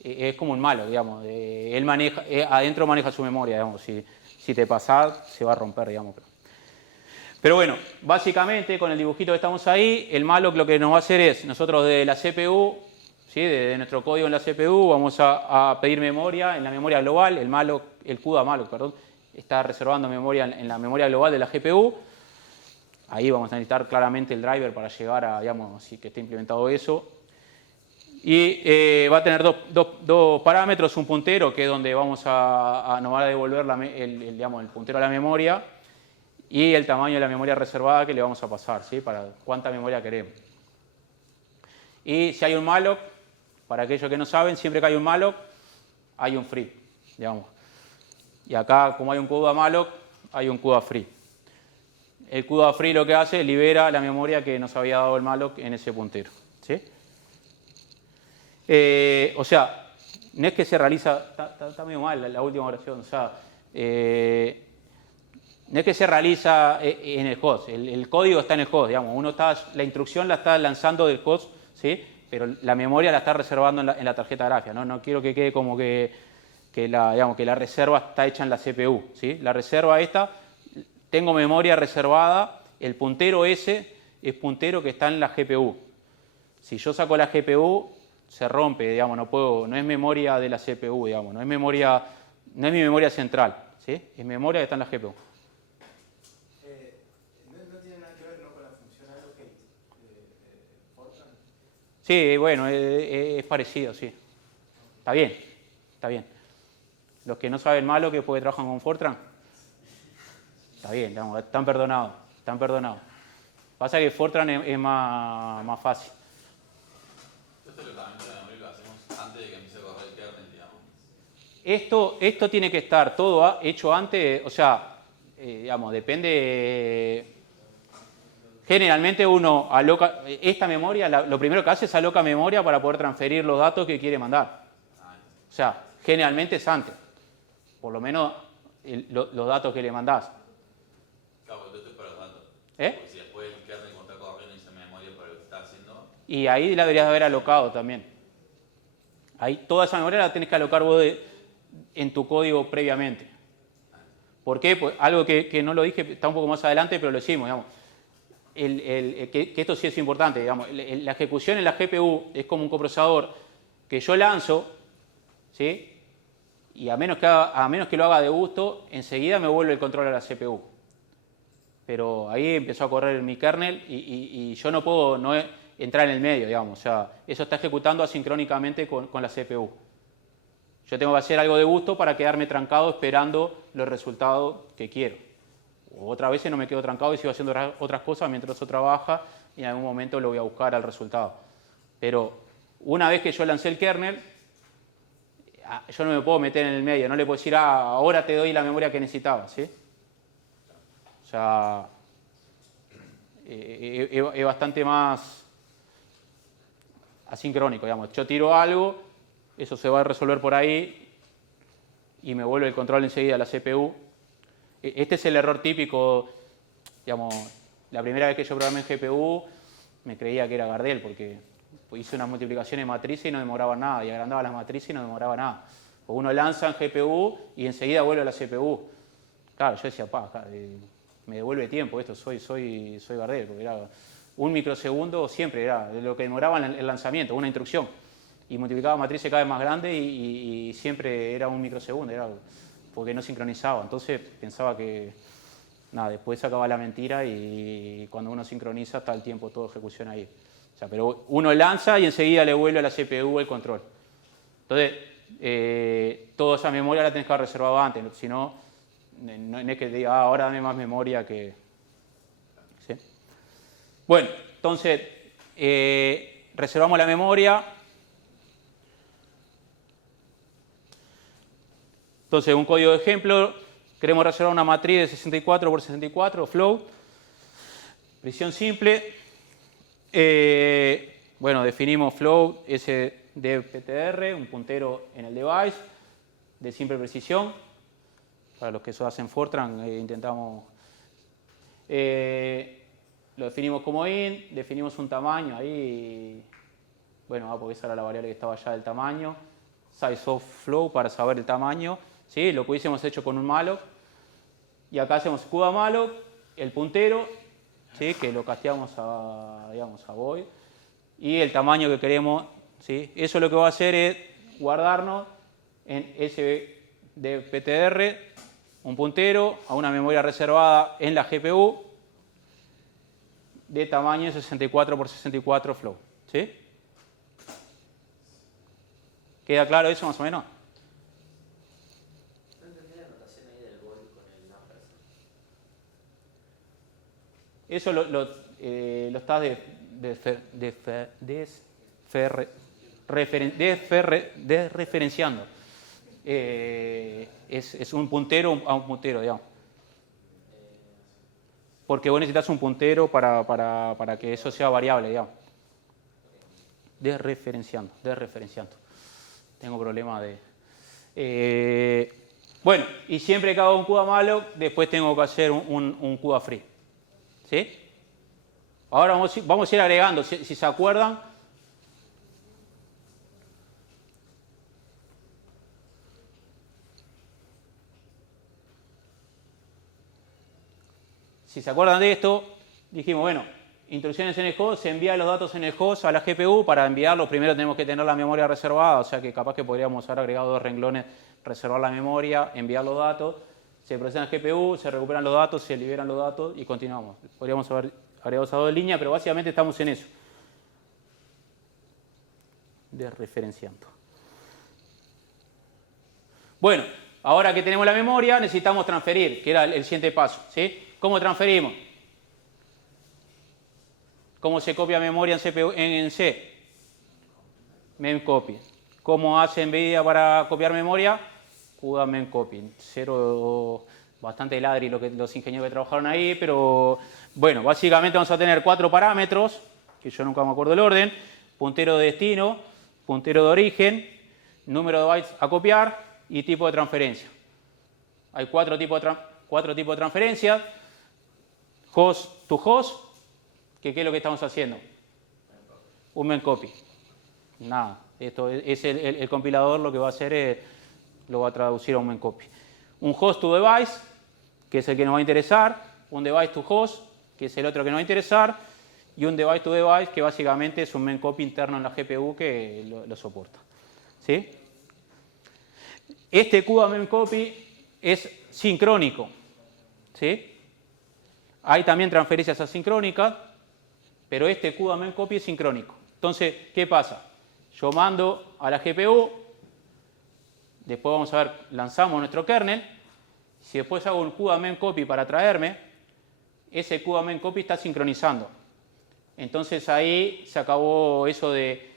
es como un malo, digamos. Él maneja, adentro maneja su memoria, digamos. Si te pasás, se va a romper, digamos. Pero bueno, básicamente con el dibujito que estamos ahí, el malloc lo que nos va a hacer es, nosotros de la CPU, ¿sí? de nuestro código en la CPU, vamos a pedir memoria en la memoria global, el CUDA malloc, perdón, está reservando memoria en la memoria global de la GPU. Ahí vamos a necesitar claramente el driver para llegar a, digamos, si que esté implementado eso. Y va a tener dos parámetros, un puntero, que es donde nos va a devolver el puntero a la memoria, y el tamaño de la memoria reservada que le vamos a pasar, ¿sí? Para cuánta memoria queremos. Y si hay un malloc, para aquellos que no saben, siempre que hay un malloc, hay un free, digamos. Y acá, como hay un CUDA malloc, hay un CUDA free. El CUDA free lo que hace es libera la memoria que nos había dado el malloc en ese puntero, ¿sí? O sea, no es que se realiza, está medio mal la última oración, o sea, no es que se realiza en el host, el código está en el host, digamos, la instrucción la está lanzando del host, ¿sí? Pero la memoria la está reservando en la tarjeta gráfica, ¿no? No quiero que quede como que la reserva está hecha en la CPU, ¿sí? La reserva esta, tengo memoria reservada, el puntero ese es puntero que está en la GPU. Si yo saco la GPU, se rompe, digamos, no es memoria de la CPU, digamos, no es mi memoria central, ¿sí? Es memoria que está en la GPU. No tiene nada que ver, ¿no?, con la función allocate de Fortran. Sí, bueno, es parecido, sí. Está bien, está bien. Los que no saben malo que porque trabajan con Fortran, está bien, digamos, están perdonados, están perdonados. Pasa que Fortran es más fácil. Esto es lo que también para la memoria lo hacemos antes de que empiece a correr el kernel, digamos. Esto tiene que estar todo hecho antes, o sea, digamos, depende. Generalmente uno aloca esta memoria, lo primero que hace es aloca memoria para poder transferir los datos que quiere mandar. O sea, generalmente es antes, por lo menos los datos que le mandás. Claro, porque esto es para los datos. ¿Eh? Porque si después el kernel está corriendo y se memoria para lo que está haciendo. Y ahí la deberías haber alocado también. Ahí toda esa memoria la tenés que alocar vos en tu código previamente. ¿Por qué? Pues algo que no lo dije, está un poco más adelante, pero lo hicimos, digamos. Que esto sí es importante, digamos. La ejecución en la GPU es como un coprocesador que yo lanzo, ¿sí? Y a menos que lo haga de gusto, enseguida me vuelve el control a la CPU. Pero ahí empezó a correr mi kernel y yo no puedo entrar en el medio, digamos. O sea, eso está ejecutando asincrónicamente con la CPU. Yo tengo que hacer algo de gusto para quedarme trancado esperando los resultados que quiero. O otras veces no me quedo trancado y sigo haciendo otras cosas mientras eso trabaja y en algún momento lo voy a buscar al resultado. Pero una vez que yo lancé el kernel, yo no me puedo meter en el medio, no le puedo decir, ahora te doy la memoria que necesitabas, ¿sí? O sea, es bastante más asincrónico, digamos. Yo tiro algo, eso se va a resolver por ahí y me vuelve el control enseguida a la CPU. Este es el error típico, digamos, la primera vez que yo programé en GPU me creía que era Gardel porque hice una multiplicación en matrices y no demoraba nada, y agrandaba las matrices y no demoraba nada. O uno lanza en GPU y enseguida vuelve a la CPU. Claro, yo decía, me devuelve tiempo esto, soy Gardel, porque era un microsegundo siempre, era lo que demoraba el lanzamiento, una instrucción. Y multiplicaba matrices cada vez más grandes y siempre era un microsegundo, porque no sincronizaba. Entonces pensaba que, nada, después sacaba la mentira y cuando uno sincroniza está el tiempo todo ejecución ahí. O sea, pero uno lanza y enseguida le vuelve a la CPU el control. Entonces, toda esa memoria la tenés que haber reservado antes, si no, no es que te diga, ahora dame más memoria que... ¿Sí? Bueno, entonces, reservamos la memoria. Entonces, un código de ejemplo, queremos reservar una matriz de 64 por 64, float, precisión simple. Bueno, definimos float SDPTR, un puntero en el device, de simple precisión. Para los que eso hacen Fortran, intentamos... lo definimos como int, definimos un tamaño ahí, bueno, porque esa era la variable que estaba allá del tamaño. Size of flow para saber el tamaño. ¿Sí? Lo que hubiésemos hecho con un malloc. Y acá hacemos CUDA malloc, el puntero, ¿sí? Que lo casteamos a, digamos, a void. Y el tamaño que queremos, ¿sí? Eso lo que va a hacer es guardarnos en SDPTR un puntero a una memoria reservada en la GPU de tamaño 64 por 64 flow. ¿Sí? ¿Queda claro eso más o menos? No entendí la notación ahí del void con el ampersand. Eso lo estás desreferenciando. Es un puntero a un puntero, digamos. Porque vos necesitas un puntero para que eso sea variable, digamos. Desreferenciando. Tengo problema de... bueno, y siempre que hago un CUDA malloc, después tengo que hacer un CUDA free. ¿Sí? Ahora vamos a ir agregando, si se acuerdan. Si se acuerdan de esto, dijimos, bueno, instrucciones en el host, se envían los datos en el host a la GPU. Para enviarlo primero tenemos que tener la memoria reservada, o sea que capaz que podríamos haber agregado 2 renglones, reservar la memoria, enviar los datos, se procesan en GPU, se recuperan los datos, se liberan los datos y continuamos. Podríamos haber agregado esas 2 líneas, pero básicamente estamos en eso. Desreferenciando. Bueno, ahora que tenemos la memoria, necesitamos transferir, que era el siguiente paso. ¿Sí? ¿Cómo transferimos? ¿Cómo se copia memoria en CPU, en C? Memcopy. ¿Cómo hace NVIDIA para copiar memoria? CUDA memcopy. Bastante ladri los ingenieros que trabajaron ahí, pero bueno, básicamente vamos a tener 4 parámetros, que yo nunca me acuerdo el orden: puntero de destino, puntero de origen, número de bytes a copiar y tipo de transferencia. Hay 4 tipos de transferencias. Host to host, que ¿qué es lo que estamos haciendo? Un memcopy. Nada, esto es el compilador lo que va a hacer es, lo va a traducir a un memcopy. Un host to device, que es el que nos va a interesar, un device to host, que es el otro que nos va a interesar, y un device to device, que básicamente es un memcopy interno en la GPU que lo soporta. ¿Sí? Este CUDA memcopy es sincrónico. ¿Sí? Hay también transferencias asincrónicas, pero este CUDA memcopy es sincrónico. Entonces, ¿qué pasa? Yo mando a la GPU, después vamos a ver, lanzamos nuestro kernel. Si después hago un CUDA memcopy para traerme, ese CUDA memcopy está sincronizando. Entonces ahí se acabó eso de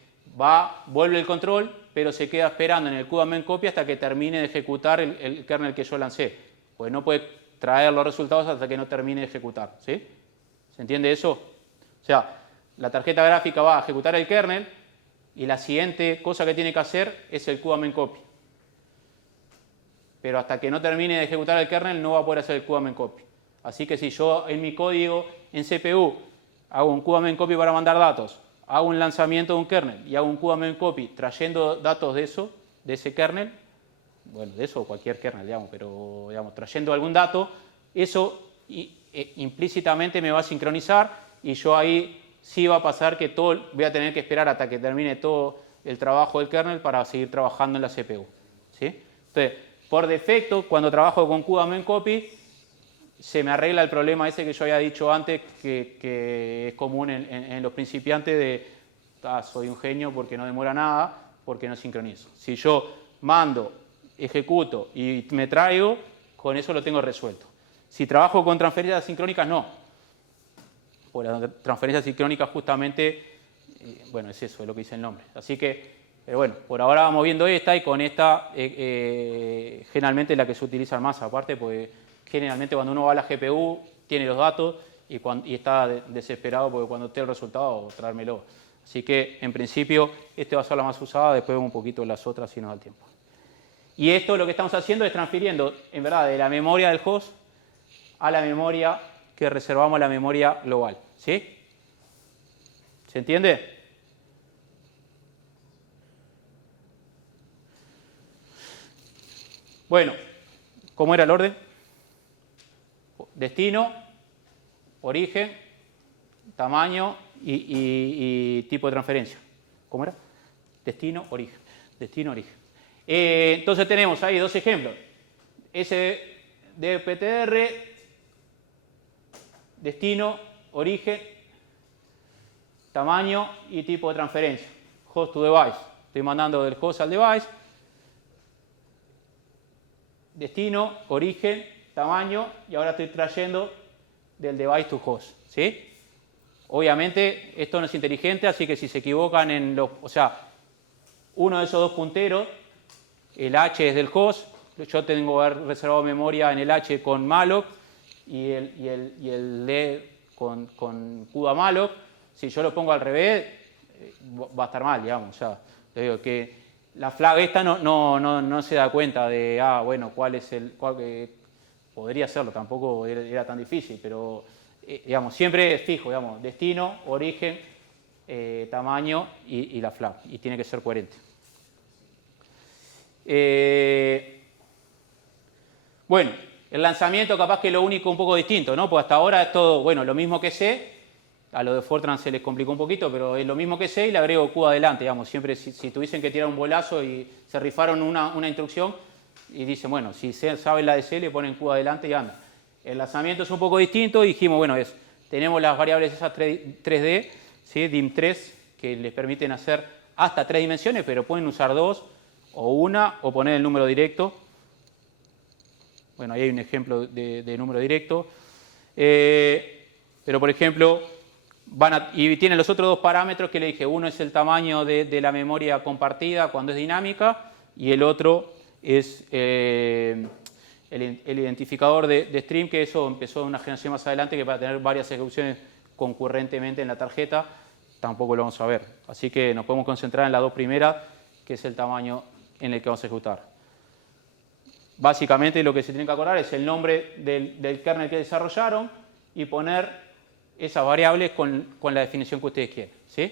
vuelve el control, pero se queda esperando en el CUDA memcopy hasta que termine de ejecutar el kernel que yo lancé. Pues no puede traer los resultados hasta que no termine de ejecutar. ¿Sí? ¿Se entiende eso? O sea, la tarjeta gráfica va a ejecutar el kernel y la siguiente cosa que tiene que hacer es el QA main copy. Pero hasta que no termine de ejecutar el kernel no va a poder hacer el QA main copy. Así que si yo en mi código en CPU hago un QA main copy para mandar datos, hago un lanzamiento de un kernel y hago un QA main copy trayendo datos de eso, de ese kernel, bueno, de eso o cualquier kernel, digamos, pero digamos, trayendo algún dato, eso implícitamente me va a sincronizar y yo ahí sí va a pasar que voy a tener que esperar hasta que termine todo el trabajo del kernel para seguir trabajando en la CPU. ¿Sí? Entonces, por defecto, cuando trabajo con QA main copy, se me arregla el problema ese que yo había dicho antes, que es común en los principiantes de soy un genio porque no demora nada, porque no sincronizo. Si yo mando, ejecuto y me traigo, con eso lo tengo resuelto. Si trabajo con transferencias sincrónicas, no. Pues la transferencia sincrónica justamente, bueno, es eso, es lo que dice el nombre. Así que, pero bueno, por ahora vamos viendo esta y con esta generalmente es la que se utiliza más, aparte, pues generalmente cuando uno va a la GPU tiene los datos y está desesperado porque cuando esté el resultado, traérmelo. Así que, en principio, esta va a ser la más usada, después vemos un poquito las otras si nos da el tiempo. Y esto lo que estamos haciendo es transfiriendo, en verdad, de la memoria del host a la memoria que reservamos, la memoria global. ¿Sí? ¿Se entiende? Bueno, ¿cómo era el orden? Destino, origen, tamaño y tipo de transferencia. ¿Cómo era? Destino, origen. Destino, origen. Entonces tenemos ahí dos ejemplos. SDPTR, destino, origen, tamaño y tipo de transferencia. Host to device. Estoy mandando del host al device. Destino, origen, tamaño y ahora estoy trayendo del device to host. ¿Sí? Obviamente esto no es inteligente, así que si se equivocan en los... O sea, uno de esos dos punteros, el H es del host, yo tengo reservado memoria en el H con malloc y el D con CUDA malloc. Si yo lo pongo al revés, va a estar mal, digamos. O sea, te digo que la flag esta no se da cuenta de, bueno, cuál es podría hacerlo, tampoco era tan difícil, pero, digamos, siempre es fijo, digamos, destino, origen, tamaño y la flag, y tiene que ser coherente. Bueno, el lanzamiento capaz que es lo único un poco distinto, ¿no? Pues hasta ahora es todo, bueno, lo mismo que C, a lo de Fortran se les complicó un poquito, pero es lo mismo que C y le agrego Q adelante, digamos, siempre si tuviesen que tirar un bolazo y se rifaron una instrucción y dicen, bueno, si saben la de C le ponen Q adelante y anda. El lanzamiento es un poco distinto y dijimos, bueno, tenemos las variables esas 3D, ¿sí? DIM3, que les permiten hacer hasta 3 dimensiones, pero pueden usar 2 o 1 o poner el número directo. Bueno, ahí hay un ejemplo de número directo. Pero, por ejemplo, y tienen los otros dos parámetros que le dije. Uno es el tamaño de la memoria compartida cuando es dinámica y el otro es el identificador de stream, que eso empezó una generación más adelante, que para tener varias ejecuciones concurrentemente en la tarjeta, tampoco lo vamos a ver. Así que nos podemos concentrar en las dos primeras, que es el tamaño en el que vamos a ejecutar. Básicamente lo que se tiene que acordar es el nombre del kernel que desarrollaron y poner esas variables con la definición que ustedes quieran. ¿Sí?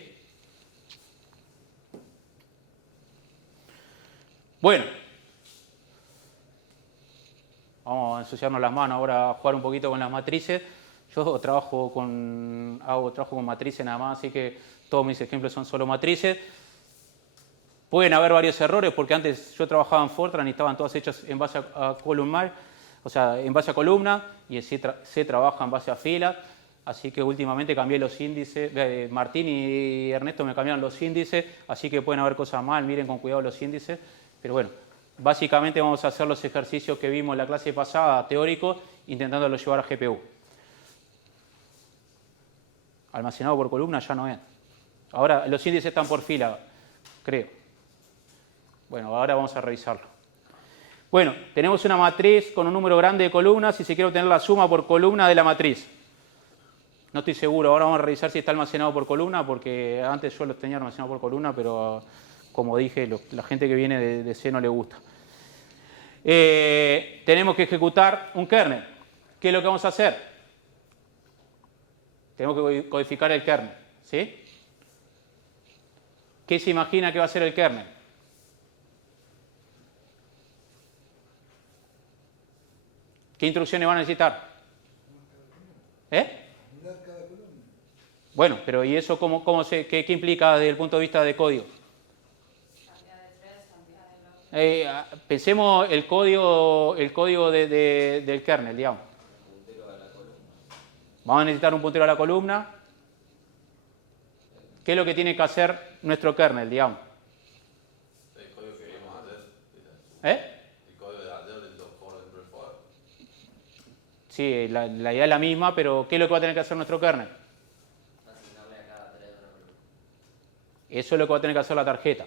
Bueno, vamos a ensuciarnos las manos ahora a jugar un poquito con las matrices. Yo trabajo con matrices nada más, así que todos mis ejemplos son solo matrices. Pueden haber varios errores porque antes yo trabajaba en Fortran y estaban todas hechas en base a columnar, o sea, en base a columna, y C trabaja en base a filas, así que últimamente cambié los índices. Martín y Ernesto me cambiaron los índices, así que pueden haber cosas mal, miren con cuidado los índices, pero bueno, básicamente vamos a hacer los ejercicios que vimos en la clase pasada, teóricos, intentándolos llevar a GPU. Almacenado por columna ya no es. Ahora los índices están por fila, creo. Bueno, ahora vamos a revisarlo. Bueno, tenemos una matriz con un número grande de columnas y se quiere obtener la suma por columna de la matriz. No estoy seguro, ahora vamos a revisar si está almacenado por columna, porque antes yo los tenía almacenado por columna, pero como dije, la gente que viene de C no le gusta. Tenemos que ejecutar un kernel. ¿Qué es lo que vamos a hacer? Tenemos que codificar el kernel, ¿sí? ¿Qué se imagina que va a ser el kernel? ¿Qué instrucciones van a necesitar? Bueno, pero ¿y eso qué implica desde el punto de vista de código? Pensemos el código del kernel, digamos. Vamos a necesitar un puntero a la columna. ¿Qué es lo que tiene que hacer nuestro kernel, digamos? El código que queríamos hacer. El código de hacer del for dentro del for. Sí, la idea es la misma, pero ¿qué es lo que va a tener que hacer nuestro kernel? Asignarle a cada thread una columna. Eso es lo que va a tener que hacer la tarjeta.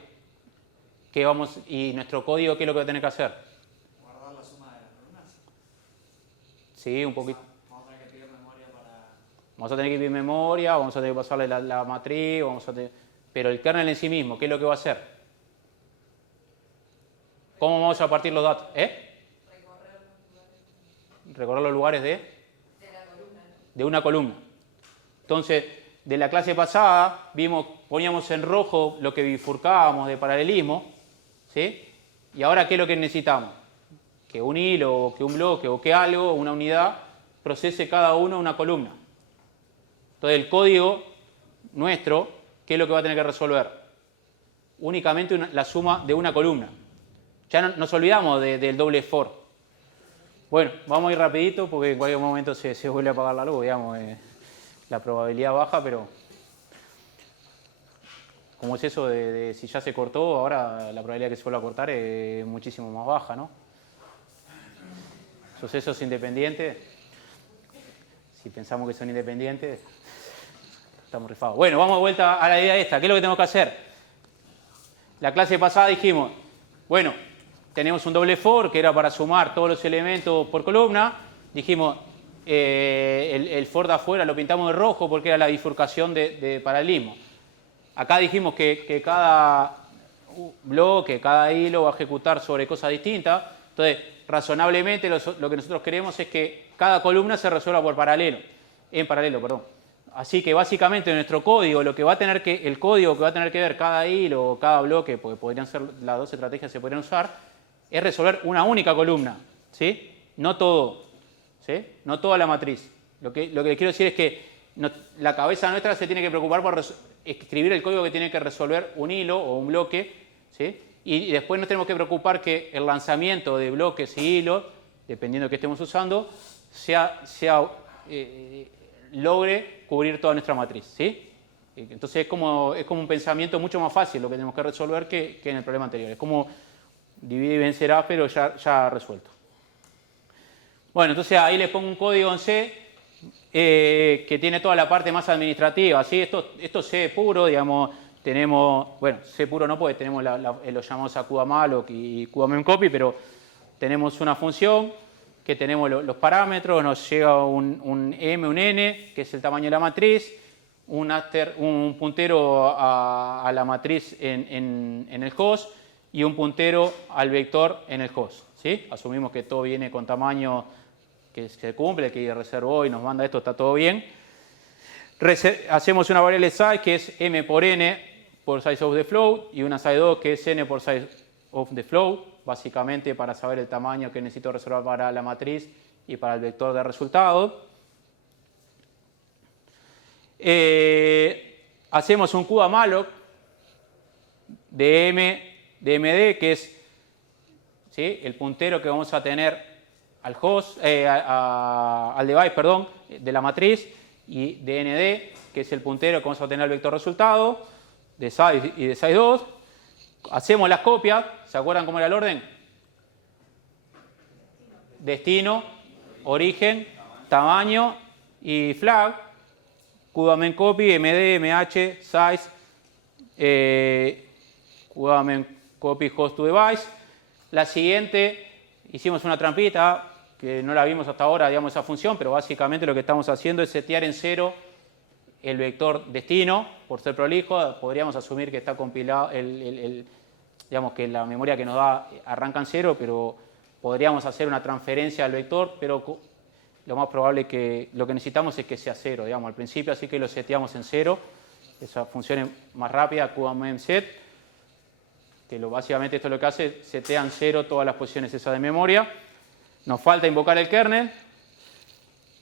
¿Y nuestro código qué es lo que va a tener que hacer? Guardar la suma de las columnas. Sí, un poquito. Vamos a tener que pedir memoria para... Vamos a tener que pedir memoria, vamos a tener que pasarle la matriz, pero el kernel en sí mismo, ¿qué es lo que va a hacer? ¿Cómo vamos a partir los datos? Recorrer los lugares de una columna. Entonces, de la clase pasada, poníamos en rojo lo que bifurcábamos de paralelismo, ¿sí? Y ahora, ¿qué es lo que necesitamos? Que un hilo, o que un bloque, o que algo, una unidad, procese cada uno una columna. Entonces, el código nuestro, ¿qué es lo que va a tener que resolver? Únicamente la suma de una columna. Ya nos olvidamos del doble for. Bueno, vamos a ir rapidito porque en cualquier momento se vuelve a apagar la luz, digamos, la probabilidad baja, pero como es eso de si ya se cortó, ahora la probabilidad de que se vuelva a cortar es muchísimo más baja, ¿no? Sucesos independientes, si pensamos que son independientes, estamos rifados. Bueno, vamos de vuelta a la idea esta. ¿Qué es lo que tenemos que hacer? La clase pasada dijimos, bueno, tenemos un doble for que era para sumar todos los elementos por columna. Dijimos, el for de afuera lo pintamos de rojo porque era la bifurcación de paralelismo. Acá dijimos que cada bloque, cada hilo va a ejecutar sobre cosas distintas. Entonces, razonablemente lo que nosotros queremos es que cada columna se resuelva en paralelo. Así que básicamente nuestro código, el código que va a tener que ver cada hilo o cada bloque, porque podrían ser las dos estrategias que se podrían usar, es resolver una única columna, ¿sí? No todo, ¿sí? No toda la matriz. Lo que quiero decir es que la cabeza nuestra se tiene que preocupar por escribir el código que tiene que resolver un hilo o un bloque, ¿sí? Y después nos tenemos que preocupar que el lanzamiento de bloques y hilos, dependiendo de qué estemos usando, logre cubrir toda nuestra matriz, ¿sí? Entonces es como un pensamiento mucho más fácil lo que tenemos que resolver que en el problema anterior. Es como divide y vencerá, pero ya resuelto. Bueno, entonces ahí les pongo un código en C que tiene toda la parte más administrativa, ¿sí? Esto es C puro, digamos, C puro no, porque tenemos los llamados a CUDA-malloc y CUDA-memcopy, pero tenemos una función que tenemos los parámetros, nos llega un M, un N, que es el tamaño de la matriz, un puntero a la matriz en el host y un puntero al vector en el host, ¿sí? Asumimos que todo viene con tamaño que se cumple, que reservó y nos manda esto, está todo bien. Hacemos una variable size que es M por N por size of the float y una size2 que es N por size of the float, básicamente para saber el tamaño que necesito reservar para la matriz y para el vector de resultado. Hacemos un CUDA-malloc de MD, que es, ¿sí?, el puntero que vamos a tener al host, al device, perdón, de la matriz, y de ND, que es el puntero que vamos a tener al vector resultado, de size y de size2. Hacemos las copias, ¿se acuerdan cómo era el orden? Destino, origen, tamaño y flag. CUDA-memcopy, MD, MH, size, CUDA-memcopy host to device. La siguiente, hicimos una trampita que no la vimos hasta ahora, digamos, esa función, pero básicamente lo que estamos haciendo es setear en 0 el vector destino, por ser prolijo, podríamos asumir que está compilado, digamos que la memoria que nos da arranca en 0, pero podríamos hacer una transferencia al vector, pero lo más probable que lo que necesitamos es que sea 0, digamos, al principio, así que lo seteamos en 0. Esa función es más rápida, QMemSet, que básicamente esto es lo que hace, setea en 0 todas las posiciones esas de memoria. Nos falta invocar el kernel,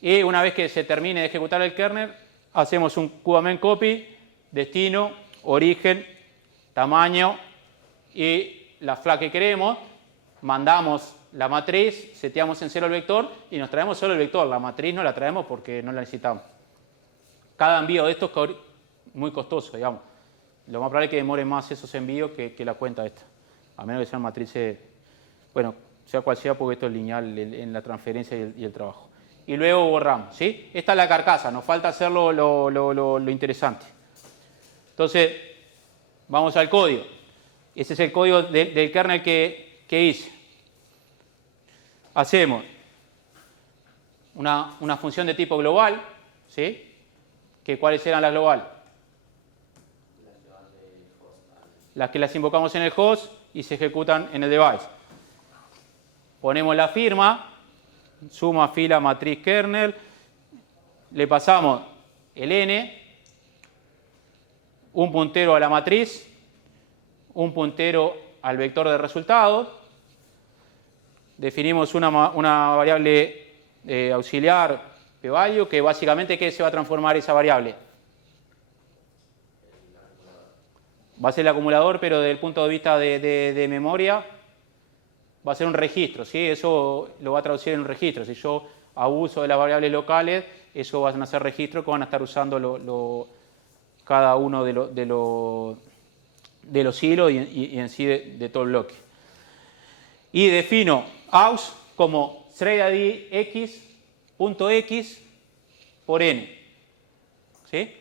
y una vez que se termine de ejecutar el kernel, hacemos un QMemCopy, destino, origen, tamaño y la flag que queremos, mandamos la matriz, seteamos en 0 el vector y nos traemos solo el vector. La matriz no la traemos porque no la necesitamos. Cada envío de estos es muy costoso, digamos. Lo más probable es que demore más esos envíos que la cuenta esta. A menos que sean matrices, bueno, sea cual sea, porque esto es lineal en la transferencia y el trabajo. Y luego borramos, ¿sí? Esta es la carcasa, nos falta hacerlo lo interesante. Entonces, vamos al código. Ese es el código del kernel que hice. Hacemos una función de tipo global, ¿sí? ¿Cuáles eran las globales? Las que las invocamos en el host y se ejecutan en el device. Ponemos la firma, suma fila matriz kernel, le pasamos el n, un puntero a la matriz, un puntero al vector de resultados, definimos una variable auxiliar pvalue, que básicamente ¿qué se va a transformar esa variable? Va a ser el acumulador, pero desde el punto de vista de memoria va a ser un registro, ¿sí? Eso lo va a traducir en un registro. Si yo abuso de las variables locales, eso van a ser registros que van a estar usando cada uno de los hilos y en sí de todo el bloque. Y defino aus como thread x.x por n. ¿Sí?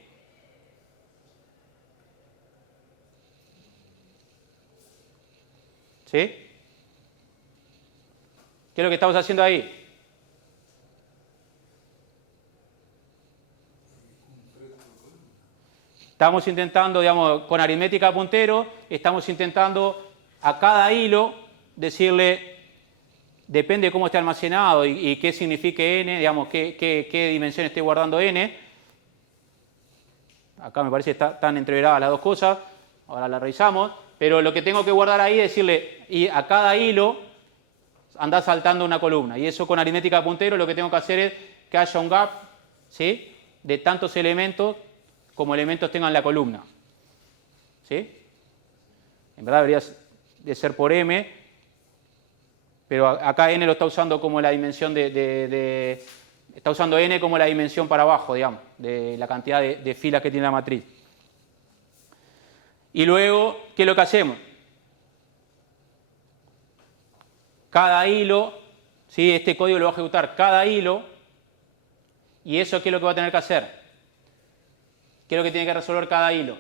¿Sí? ¿Qué es lo que estamos haciendo ahí? Estamos intentando, digamos, con aritmética puntero, estamos intentando a cada hilo decirle, depende de cómo esté almacenado y qué signifique n, digamos, qué dimensión esté guardando n. Acá me parece que están entreveradas las dos cosas, ahora las revisamos, pero lo que tengo que guardar ahí es decirle, y a cada hilo anda saltando una columna, y eso con aritmética puntero lo que tengo que hacer es que haya un gap, ¿sí?, de tantos elementos como elementos tengan la columna. ¿Sí? En verdad debería de ser por m, pero acá n lo está usando como la dimensión está usando n como la dimensión para abajo, digamos, de la cantidad de filas que tiene la matriz. Y luego, ¿qué es lo que hacemos? Cada hilo, ¿sí?, este código lo va a ejecutar cada hilo, y eso ¿qué es lo que va a tener que hacer? ¿Qué es lo que tiene que resolver cada hilo?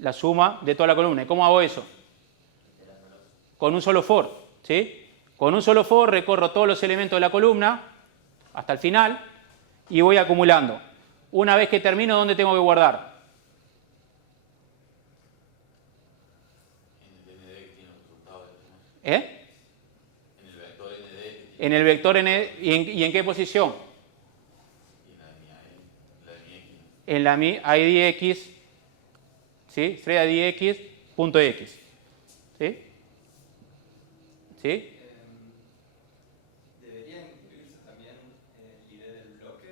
La suma de toda la columna. ¿Y cómo hago eso? Con un solo for, ¿sí? Con un solo for recorro todos los elementos de la columna hasta el final y voy acumulando. Una vez que termino, ¿dónde tengo que guardar? ¿Eh? En el vector nd. ¿Y en qué posición? En la id x, ¿sí? Thread x.x. ¿Sí? ¿Sí? ¿Debería incluirse también el ID del bloque?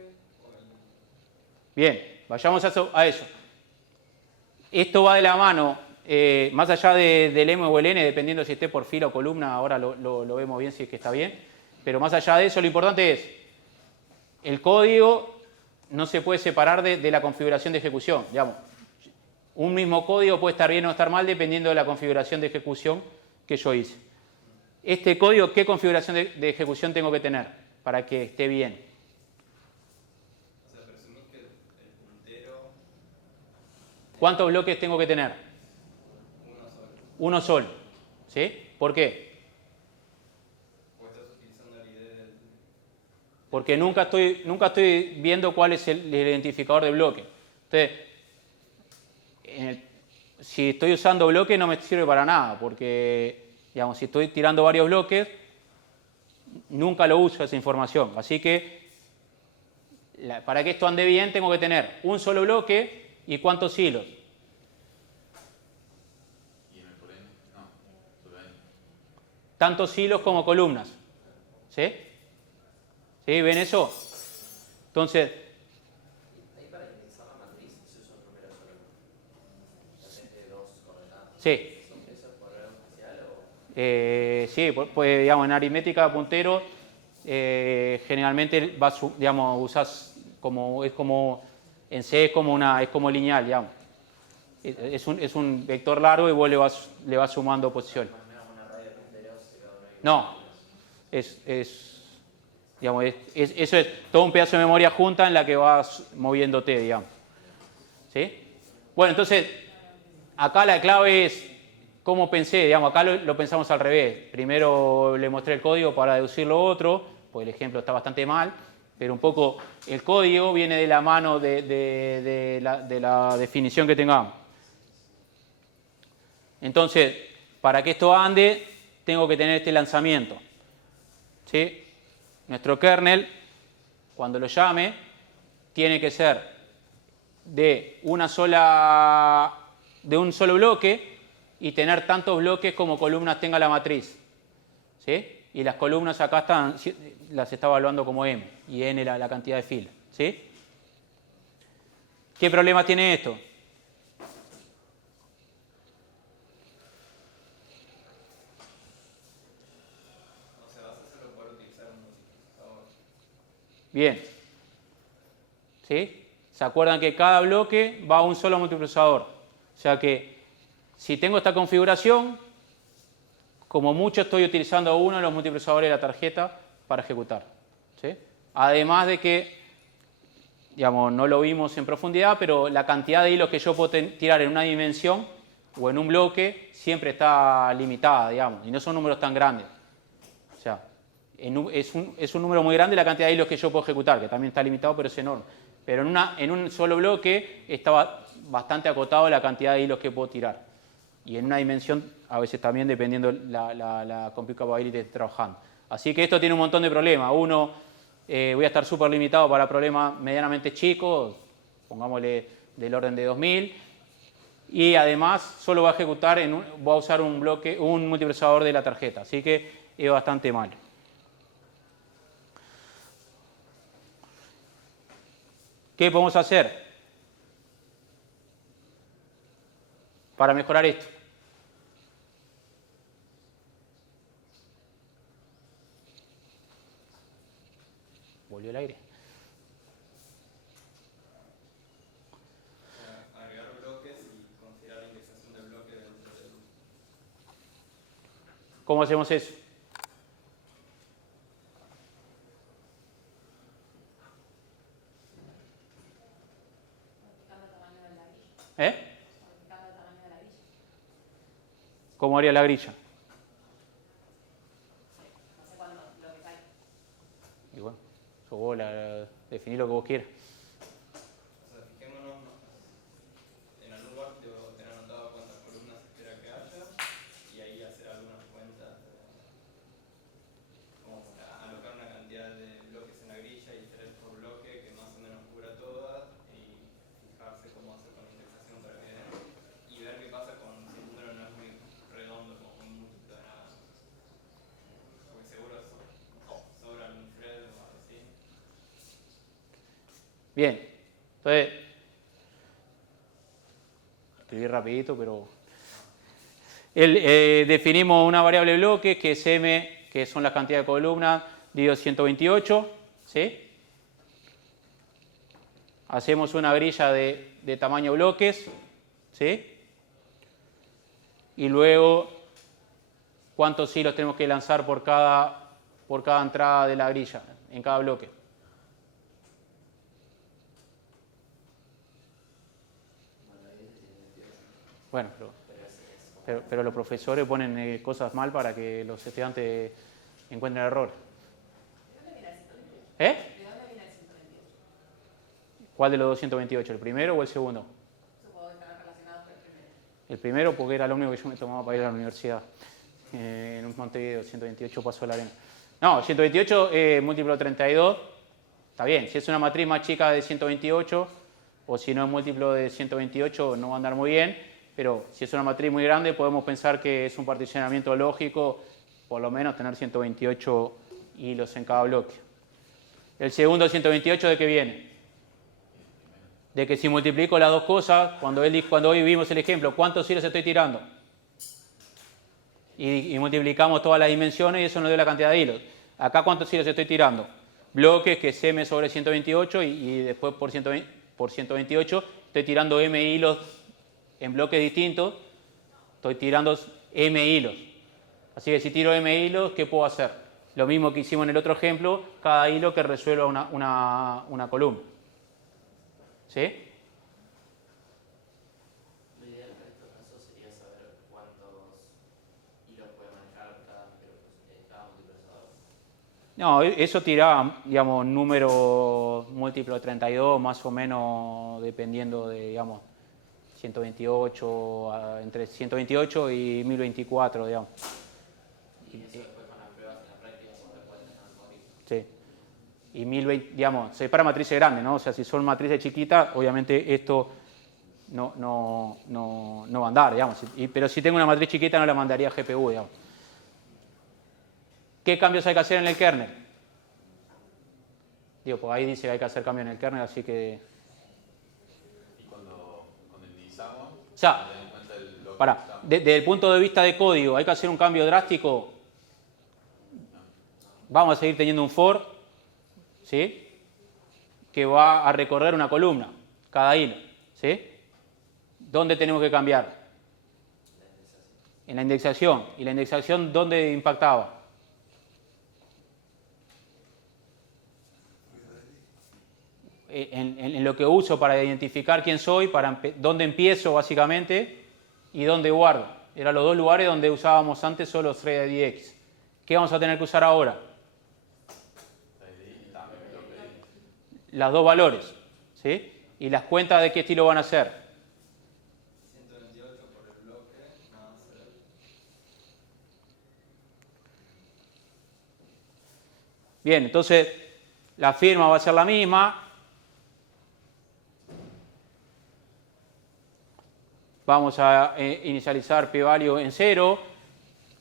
Bien, vayamos a eso. Esto va de la mano, más allá del m o el n, dependiendo si esté por fila o columna, ahora lo vemos bien si es que está bien. Pero más allá de eso, lo importante es, el código no se puede separar de la configuración de ejecución. Digamos, un mismo código puede estar bien o estar mal dependiendo de la configuración de ejecución que yo hice. Este código, ¿qué configuración de ejecución tengo que tener para que esté bien? O sea, presumís que el puntero... ¿Cuántos bloques tengo que tener? Uno solo. Uno solo. ¿Sí? ¿Por qué? porque nunca estoy viendo cuál es el identificador de bloque. Entonces, si estoy usando bloque no me sirve para nada, porque digamos, si estoy tirando varios bloques, nunca lo uso esa información. Así que, para que esto ande bien, tengo que tener un solo bloque y cuántos hilos. ¿Y M por N? No, solo N. Tantos hilos como columnas. ¿Sí? ¿Sí? ¿Ven eso? Entonces, Ahí para indexar la matriz se usa un número solo. En vez de dos coordenadas. sí. ¿Eso es por algo especial o...? Sí, pues digamos, en aritmética de puntero generalmente digamos, usas como, es como, en C es como lineal, digamos. Es un vector largo y vos le vas sumando posiciones. Más o menos una radio de punteros se cada uno de No, digamos, eso es todo un pedazo de memoria junta en la que vas moviéndote, digamos. ¿Sí? Bueno, entonces, acá la clave es cómo pensé, digamos, acá lo pensamos al revés. Primero le mostré el código para deducir lo otro, pues el ejemplo está bastante mal, pero un poco el código viene de la mano de la definición que tengamos. Entonces, para que esto ande, tengo que tener este lanzamiento. ¿Sí? Nuestro kernel, cuando lo llame, tiene que ser de un solo bloque y tener tantos bloques como columnas tenga la matriz. ¿Sí? Y las columnas acá las está evaluando como M, y N la cantidad de filas. ¿Sí? ¿Qué problema tiene esto? No se basa solo por utilizar un multiplicador. Bien. ¿Sí? ¿Se acuerdan que cada bloque va a un solo multiprocesador? O sea que si tengo esta configuración, como mucho estoy utilizando uno de los multiprocesadores de la tarjeta para ejecutar. ¿Sí? Además de que, digamos, no lo vimos en profundidad, pero la cantidad de hilos que yo puedo tirar en una dimensión o en un bloque siempre está limitada, digamos, y no son números tan grandes. O sea, es un número muy grande la cantidad de hilos que yo puedo ejecutar, que también está limitado, pero es enorme. Pero en un solo bloque está bastante acotado la cantidad de hilos que puedo tirar. Y en una dimensión, a veces también dependiendo la compute capability que esté trabajando. Así que esto tiene un montón de problemas. Uno, voy a estar súper limitado para problemas medianamente chicos, pongámosle del orden de 2000. Y además solo va a ejecutar, voy a usar un multiprocesador de la tarjeta. Así que es bastante malo. ¿Qué podemos hacer para mejorar esto? Volvió el aire. Agregar bloques y considerar la indexación del bloque dentro del... ¿Cómo hacemos eso? ¿Eh? ¿Cómo haría la grilla? Y bueno, vos definí lo que vos quieras. O sea, fijémonos, en algún lugar debo tener anotado cuántas columnas espera que haya y ahí hacer algunas cuentas, como para alocar una cantidad de bloques en la grilla y hacer por bloque que más o menos cubra todas y fijarse cómo hacer con la indexación para que y ver qué pasa con si el número no es muy redondo como un múltiplo de nada. Porque seguro sobra algún thread o algo así. Bien, entonces, escribí rapidito, pero... definimos una variable bloque que es M, que son las cantidades de columnas, dividido 128, ¿sí? Hacemos una grilla de tamaño bloques, ¿sí? Y luego, ¿cuántos hilos tenemos que lanzar por cada entrada de la grilla, en cada bloque? Bueno, pero los profesores ponen cosas mal para que los estudiantes encuentren errores. ¿Eh? ¿Cuál de los 228? ¿El primero o el segundo? Supongo que estarán relacionados con el primero. El primero porque era lo único que yo me tomaba para ir a la universidad. En un Montevideo, 128 Paso de la Arena. No, 128 múltiplo de 32. Está bien, si es una matriz más chica de 128 o si no es múltiplo de 128 no va a andar muy bien, pero si es una matriz muy grande podemos pensar que es un particionamiento lógico, por lo menos tener 128 hilos en cada bloque. El segundo 128, ¿de qué viene? De que si multiplico las dos cosas, cuando hoy vimos el ejemplo, ¿cuántos hilos estoy tirando? Y multiplicamos todas las dimensiones y eso nos dio la cantidad de hilos. Acá, ¿cuántos hilos estoy tirando? Bloques, que es m sobre 128 y después por 128 estoy tirando m hilos en bloques distintos, estoy tirando m hilos. Así que si tiro m hilos, ¿qué puedo hacer? Lo mismo que hicimos en el otro ejemplo, cada hilo que resuelva una columna. ¿Sí? Lo ideal para estos casos sería saber cuántos hilos puede manejar cada multiprocesador. No, eso tira, digamos, número múltiplo de 32, más o menos dependiendo de, digamos, 128, entre 128 y 1024, digamos. Y eso después con las pruebas en la práctica siempre pueden tener algoritmos. Sí. Y 1020, digamos, se para matrices grandes, ¿no? O sea, si son matrices chiquitas, obviamente esto no va a andar, digamos. Pero si tengo una matriz chiquita no la mandaría a GPU, digamos. ¿Qué cambios hay que hacer en el kernel? Digo, pues ahí dice que hay que hacer cambios en el kernel, así que... Y cuando iniciamos, O sea, tener en cuenta el bloque pará, que estamos. desde el punto de vista de código, ¿hay que hacer un cambio drástico? Vamos a seguir teniendo un for, ¿sí? Que va a recorrer una columna, cada hilo, ¿sí? ¿Dónde tenemos que cambiar? En la indexación. ¿Y la indexación dónde impactaba? En lo que uso para identificar quién soy, dónde empiezo básicamente y dónde guardo. Eran los dos lugares donde usábamos antes solo thread-IDX. ¿Qué vamos a tener que usar ahora? Los dos valores, ¿sí? ¿Y las cuentas de qué estilo van a ser? 128 por el bloque más el... Bien, entonces la firma va a ser la misma. Vamos a inicializar p-value en 0.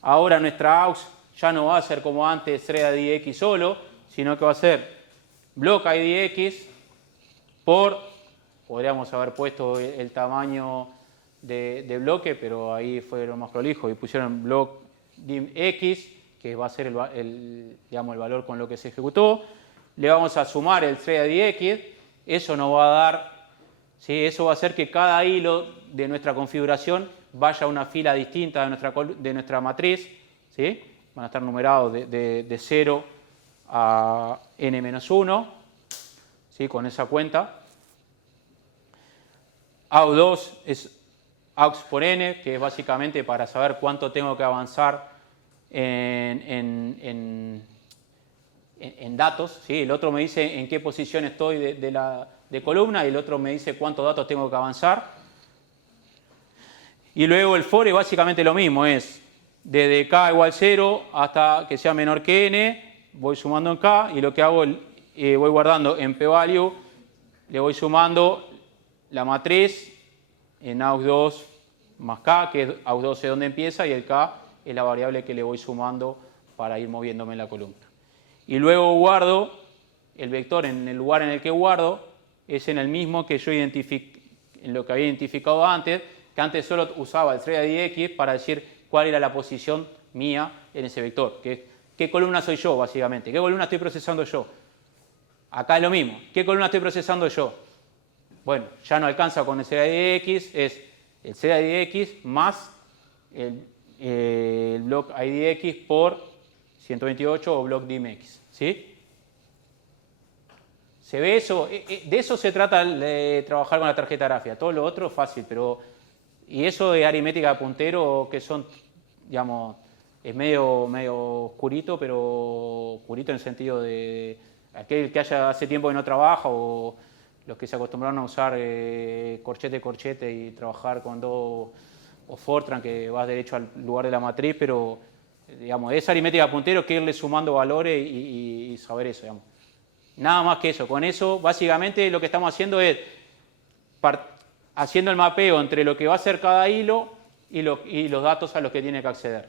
Ahora nuestra aux ya no va a ser como antes thread-IDX solo, sino que va a ser block IDX por, podríamos haber puesto el tamaño de bloque, pero ahí fue lo más prolijo y pusieron block dim x, que va a ser digamos, el valor con lo que se ejecutó. Le vamos a sumar el thread-IDX, eso nos va a dar, ¿sí? Eso va a hacer que cada hilo de nuestra configuración vaya a una fila distinta de nuestra matriz, ¿sí? Van a estar numerados de 0 a n-1, ¿sí? Con esa cuenta. AUX2 es AUX por n, que es básicamente para saber cuánto tengo que avanzar en datos, ¿sí? El otro me dice en qué posición estoy de columna y el otro me dice cuántos datos tengo que avanzar. Y luego el for es básicamente lo mismo, es desde k igual 0 hasta que sea menor que n, voy sumando en k y lo que hago, voy guardando en p-value, le voy sumando la matriz en aux2 más k, que aux2 es donde empieza y el k es la variable que le voy sumando para ir moviéndome en la columna. Y luego guardo el vector en el lugar en el que guardo, es en el mismo que yo en lo que había identificado antes, que antes solo usaba el thread-IDX para decir cuál era la posición mía en ese vector. ¿Qué columna soy yo, básicamente? ¿Qué columna estoy procesando yo? Acá es lo mismo. ¿Qué columna estoy procesando yo? Bueno, ya no alcanza con el thread-IDX, es el thread-IDX más el block IDX por 128 o block dimx, ¿sí? ¿Se ve eso? De eso se trata de trabajar con la tarjeta gráfica. Todo lo otro es fácil, pero... Y eso de aritmética de puntero, que son, digamos, es medio oscurito, pero oscurito en el sentido de aquel que hace tiempo que no trabaja o los que se acostumbraron a usar corchete y trabajar con Do o Fortran, que vas derecho al lugar de la matriz, pero digamos, esa aritmética puntero que irle sumando valores y saber eso, digamos. Nada más que eso. Con eso, básicamente, lo que estamos haciendo es haciendo el mapeo entre lo que va a ser cada hilo y los datos a los que tiene que acceder.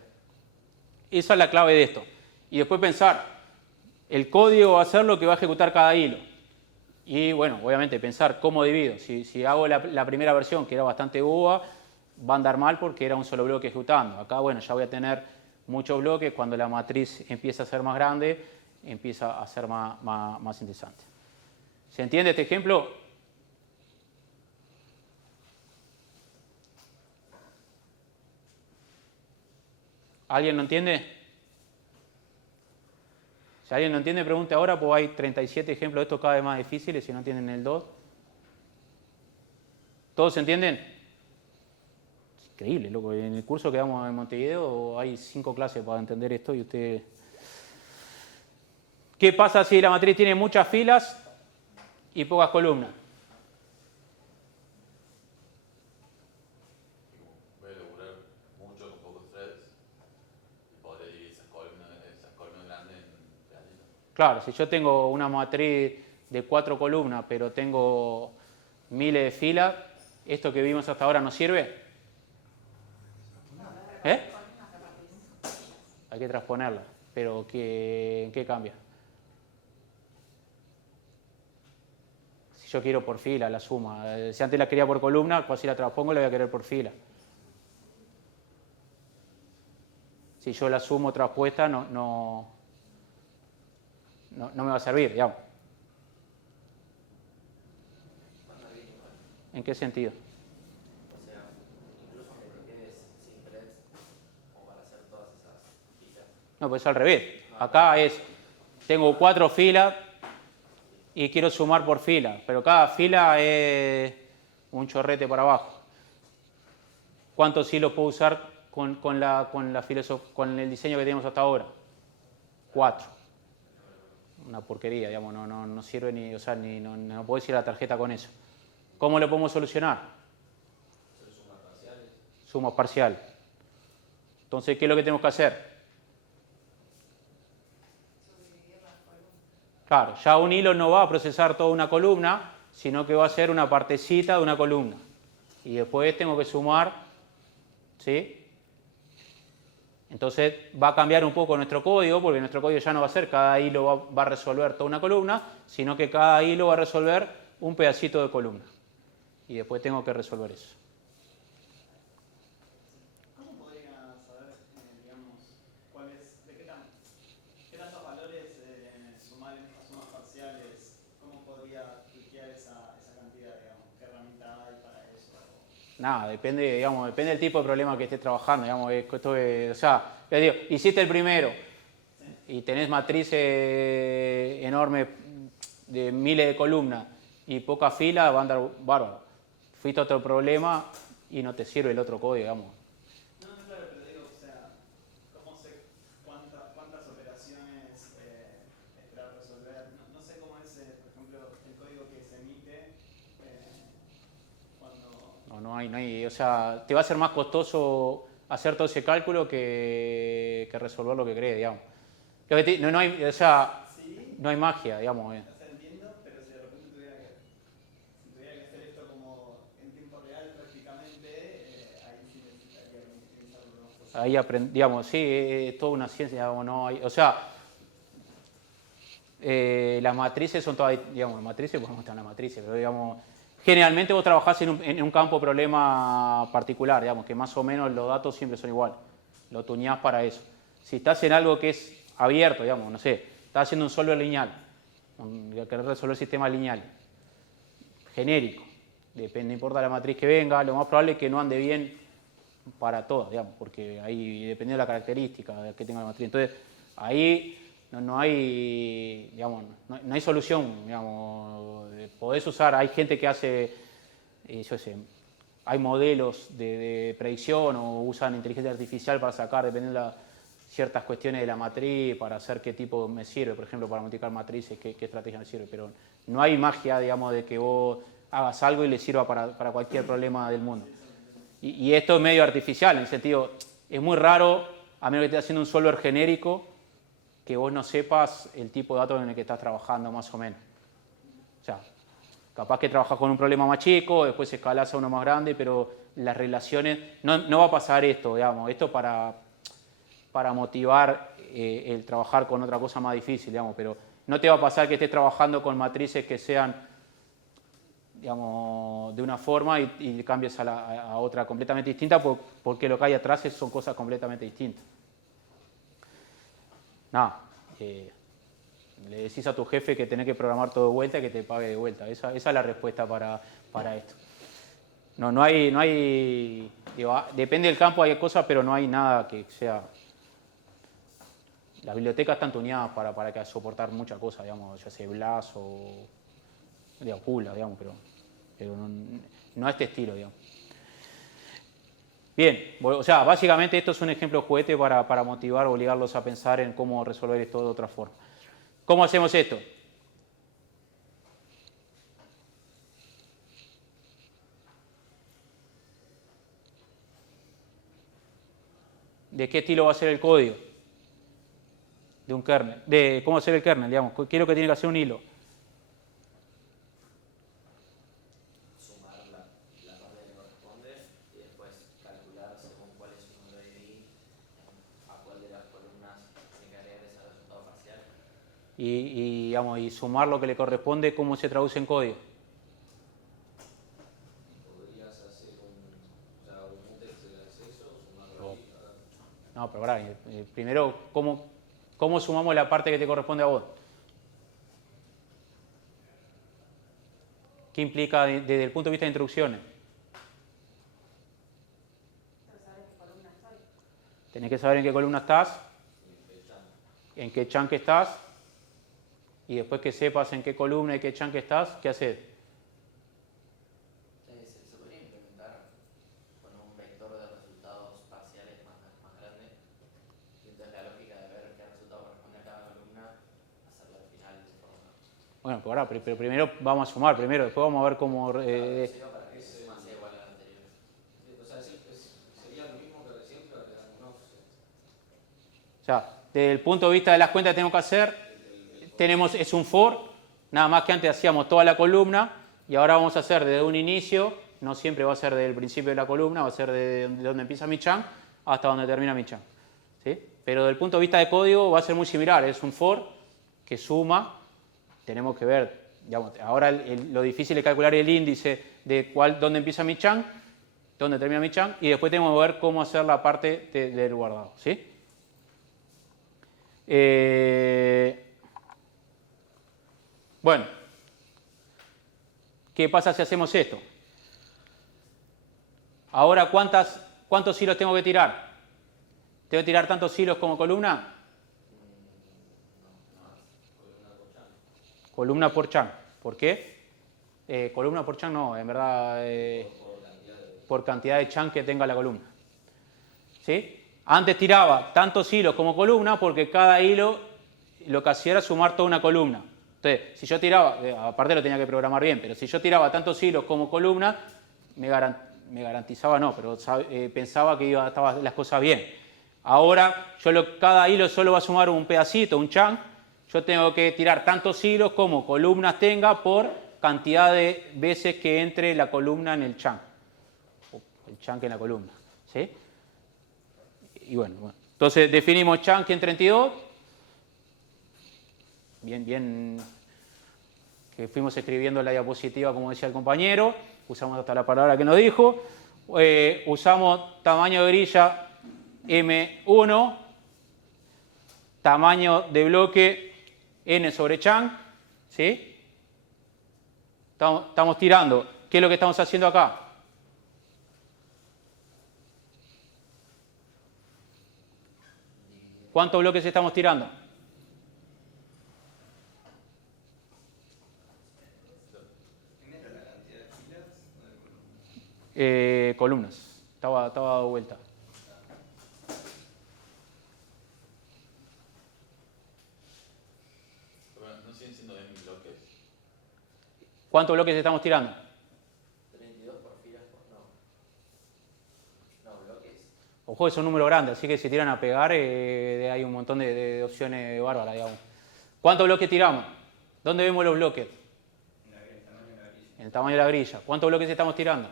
Esa es la clave de esto. Y después pensar, el código va a ser lo que va a ejecutar cada hilo. Y bueno, obviamente pensar cómo divido. Si hago la primera versión, que era bastante boba, va a andar mal porque era un solo bloque ejecutando. Acá, bueno, ya voy a tener muchos bloques. Cuando la matriz empieza a ser más grande, empieza a ser más interesante. ¿Se entiende este ejemplo? ¿Alguien no entiende? Si alguien no entiende, pregunte ahora, pues hay 37 ejemplos de estos cada vez más difíciles si no entienden el 2. ¿Todos se entienden? Es increíble, loco. En el curso que damos en Montevideo hay 5 clases para entender esto y ustedes... ¿Qué pasa si la matriz tiene muchas filas y pocas columnas? Voy a elaborar mucho con pocos threads y podré dividir esas columnas grandes en pedacitos. Claro, si yo tengo una matriz de 4 columnas, pero tengo miles de filas, ¿esto que vimos hasta ahora no sirve? ¿Eh? Hay que transponerla, pero ¿en qué cambia? Si yo quiero por fila la suma, si antes la quería por columna, pues si la transpongo la voy a querer por fila. Si yo la sumo transpuesta, no me va a servir, digamos. ¿En qué sentido? O sea, incluso aunque te quedes sin threads, como para hacer todas esas filas. No, pues al revés. Acá tengo 4 filas y quiero sumar por fila, pero cada fila es un chorrete para abajo. ¿Cuántos hilos puedo usar con el diseño que tenemos hasta ahora? 4. Una porquería, digamos, no sirve ni, o sea, no puedo decir la tarjeta con eso. ¿Cómo lo podemos solucionar? Sumas parciales. Sumas parcial. Entonces, ¿qué es lo que tenemos que hacer? Claro, ya un hilo no va a procesar toda una columna, sino que va a ser una partecita de una columna. Y después tengo que sumar, ¿sí? Entonces va a cambiar un poco nuestro código, porque nuestro código ya no va a ser cada hilo va a resolver toda una columna, sino que cada hilo va a resolver un pedacito de columna. Y después tengo que resolver eso. ¿Cómo podría saber, digamos, qué tantos valores sumar en estas sumas parciales? ¿Cómo podría cliquear esa cantidad, digamos? ¿Qué herramienta hay para eso? Nada, depende del tipo de problema que estés trabajando, digamos, o sea, les digo, hiciste el primero y tenés matrices enormes de miles de columnas y poca fila, va a andar bárbaro. Fuiste a otro problema y no te sirve el otro código, digamos. No, claro, pero digo, o sea, ¿cómo sé cuántas operaciones esperar resolver? No sé cómo es, por ejemplo, el código que se emite cuando... No hay, o sea, te va a ser más costoso hacer todo ese cálculo que resolver lo que crees, digamos. No hay, o sea, Sí, no hay magia, digamos. o sea, entiendo, pero si de repente tuviera que hacer esto como en tiempo real prácticamente, ahí sí necesitaría pensarlo más cosas. Ahí digamos, sí, es toda una ciencia, digamos, no hay, o sea, las matrices son todas, digamos, las matrices, podemos estar en las matrices, pero digamos, generalmente vos trabajás en un campo problema particular, digamos, que más o menos los datos siempre son iguales, lo tuñás para eso. Si estás en algo que es abierto, digamos, no sé, estás haciendo un solver lineal, querés resolver sistemas lineales, genérico, no importa la matriz que venga, lo más probable es que no ande bien para todas, digamos, porque ahí depende de la característica que tenga la matriz. Entonces, ahí no hay, digamos, no hay solución, digamos, podés usar, hay gente que hace, yo sé, hay modelos de predicción o usan inteligencia artificial para sacar, dependiendo ciertas cuestiones de la matriz para hacer qué tipo me sirve, por ejemplo, para multiplicar matrices, qué estrategia me sirve, pero no hay magia, digamos, de que vos hagas algo y le sirva para cualquier problema del mundo. Y esto es medio artificial, en el sentido, es muy raro, a menos que estés haciendo un solver genérico, que vos no sepas el tipo de datos en el que estás trabajando, más o menos. O sea, capaz que trabajas con un problema más chico, después escalás a uno más grande, pero las relaciones, no va a pasar esto, digamos, esto para motivar el trabajar con otra cosa más difícil, digamos, pero no te va a pasar que estés trabajando con matrices que sean, digamos, de una forma y cambies a otra completamente distinta porque lo que hay atrás son cosas completamente distintas. Nada, le decís a tu jefe que tenés que programar todo de vuelta y que te pague de vuelta. Esa es la respuesta para esto. No hay digo, depende del campo, hay cosas, pero no hay nada que sea... Las bibliotecas están tuneadas para que soportar muchas cosas, digamos, ya sea BLAS o Pula, digamos, pero no a este estilo, digamos. Bien, o sea, básicamente esto es un ejemplo juguete para motivar o obligarlos a pensar en cómo resolver esto de otra forma. ¿Cómo hacemos esto? ¿De qué estilo va a ser el código? De un kernel. De cómo hacer el kernel, digamos. ¿Qué es lo que tiene que hacer un hilo? Sumar la parte que corresponde y después calcular según cuál es su número de ID, a cuál de las columnas tiene que agregar ese resultado parcial. Digamos, y sumar lo que le corresponde, ¿cómo se traduce en código? Podrías hacer un mutex del acceso, sumarlo ahí. No, pero ahora, primero, ¿cómo sumamos la parte que te corresponde a vos? ¿Qué implica desde el punto de vista de instrucciones? Tenés que saber en qué columna estás, en qué chunk estás, y después que sepas en qué columna y qué chunk estás, ¿qué haces? Se podría implementar con un vector de resultados parciales más grande. Y entonces la lógica de ver qué resultado corresponde a cada columna, hacerlo al final de esa forma. Bueno, pues ahora, pero primero vamos a sumar, después vamos a ver cómo... Para que suma sea igual al anterior. O sea, sería lo mismo que recién, pero le dan un offset. O sea, desde el punto de vista de las cuentas que tenemos que hacer, es un for, nada más que antes hacíamos toda la columna, y ahora vamos a hacer desde un inicio, no siempre va a ser desde el principio de la columna, va a ser de donde empieza mi chunk hasta donde termina mi chunk. ¿Sí? Pero desde el punto de vista de código va a ser muy similar, es un for que suma, tenemos que ver, digamos, ahora lo difícil es calcular el índice de dónde empieza mi chunk, dónde termina mi chunk, y después tenemos que ver cómo hacer la parte del guardado. ¿Sí? Bueno, ¿qué pasa si hacemos esto? Ahora, ¿cuántos hilos tengo que tirar? ¿Tengo que tirar tantos hilos como columna? Columna por chunk. ¿Por qué? Columna por chunk no, en verdad, por cantidad de chunk que tenga la columna. ¿Sí? Antes tiraba tantos hilos como columna porque cada hilo lo que hacía era sumar toda una columna. Entonces, si yo tiraba, aparte lo tenía que programar bien, pero si yo tiraba tantos hilos como columna, me garantizaba no, pero pensaba que estaban las cosas bien. Ahora, cada hilo solo va a sumar un pedacito, un chunk. Yo tengo que tirar tantos hilos como columnas tenga por cantidad de veces que entre la columna en el chunk. O el chunk en la columna. ¿Sí? Y bueno. Entonces, definimos chunk en 32. Bien, que fuimos escribiendo la diapositiva como decía el compañero, usamos hasta la palabra que nos dijo, usamos tamaño de grilla M1, tamaño de bloque N sobre chunk, ¿sí? Estamos tirando, ¿qué es lo que estamos haciendo acá? ¿Cuántos bloques estamos tirando? Columnas. Estaba dado vuelta. ¿Cuántos bloques estamos tirando? 32 por filas por no bloques. Ojo, es un número grande, así que si tiran a pegar, hay un montón de opciones bárbaras, digamos. ¿Cuántos bloques tiramos? ¿Dónde vemos los bloques? En el tamaño de la grilla. ¿Cuántos bloques estamos tirando?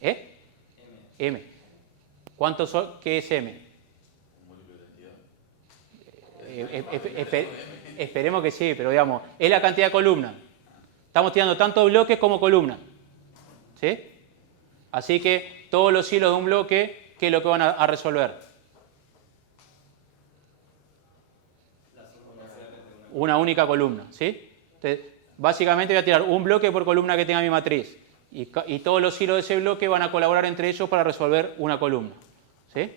¿Eh? M. ¿Cuántos son? ¿Qué es M? Esperemos que sí, pero digamos, es la cantidad de columnas. Estamos tirando tanto bloques como columnas. ¿Sí? Así que todos los hilos de un bloque, ¿qué es lo que van a resolver? Una única columna. ¿Sí? Entonces, básicamente voy a tirar un bloque por columna que tenga mi matriz. Y todos los hilos de ese bloque van a colaborar entre ellos para resolver una columna. ¿Sí?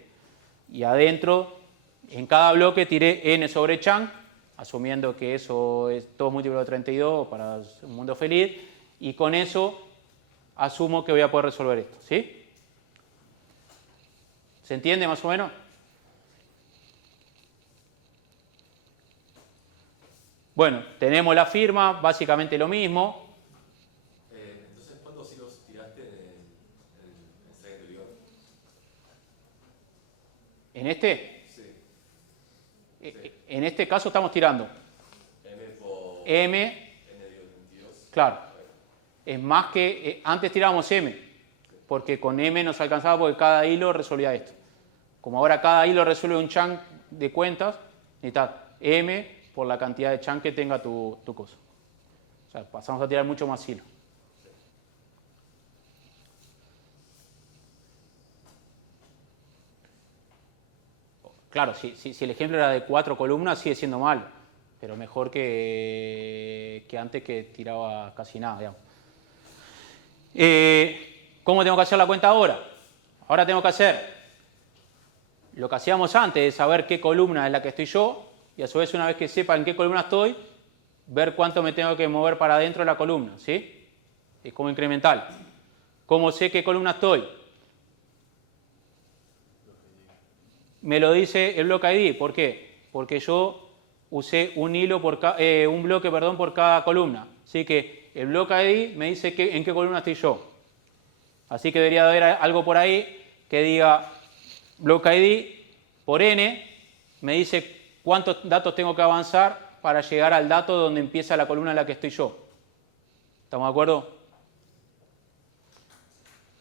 Y adentro, en cada bloque tiré n sobre chunk, asumiendo que eso es 2 múltiplo de 32 para un mundo feliz, y con eso asumo que voy a poder resolver esto. ¿Sí? ¿Se entiende más o menos? Bueno, tenemos la firma, básicamente lo mismo. Entonces, ¿cuántos hilos tiraste en el slide anterior? ¿En este? Sí. En este caso estamos tirando M por M, N de 22. claro, es más que, antes tirábamos M, porque con M nos alcanzaba porque cada hilo resolvía esto. Como ahora cada hilo resuelve un chunk de cuentas, necesitas M por la cantidad de chunk que tenga tu cosa. O sea, pasamos a tirar mucho más hilos. Claro, si el ejemplo era de 4 columnas, sigue siendo mal, pero mejor que antes que tiraba casi nada, digamos. ¿Cómo tengo que hacer la cuenta ahora? Ahora tengo que hacer lo que hacíamos antes, de saber qué columna es la que estoy yo, y a su vez, una vez que sepa en qué columna estoy, ver cuánto me tengo que mover para adentro de la columna, ¿sí? Es como incremental. ¿Cómo sé qué columna estoy? Me lo dice el bloque ID. ¿Por qué? Porque yo usé un bloque por cada columna. Así que el bloque ID me dice en qué columna estoy yo. Así que debería haber algo por ahí que diga bloque ID por n, me dice cuántos datos tengo que avanzar para llegar al dato donde empieza la columna en la que estoy yo. ¿Estamos de acuerdo?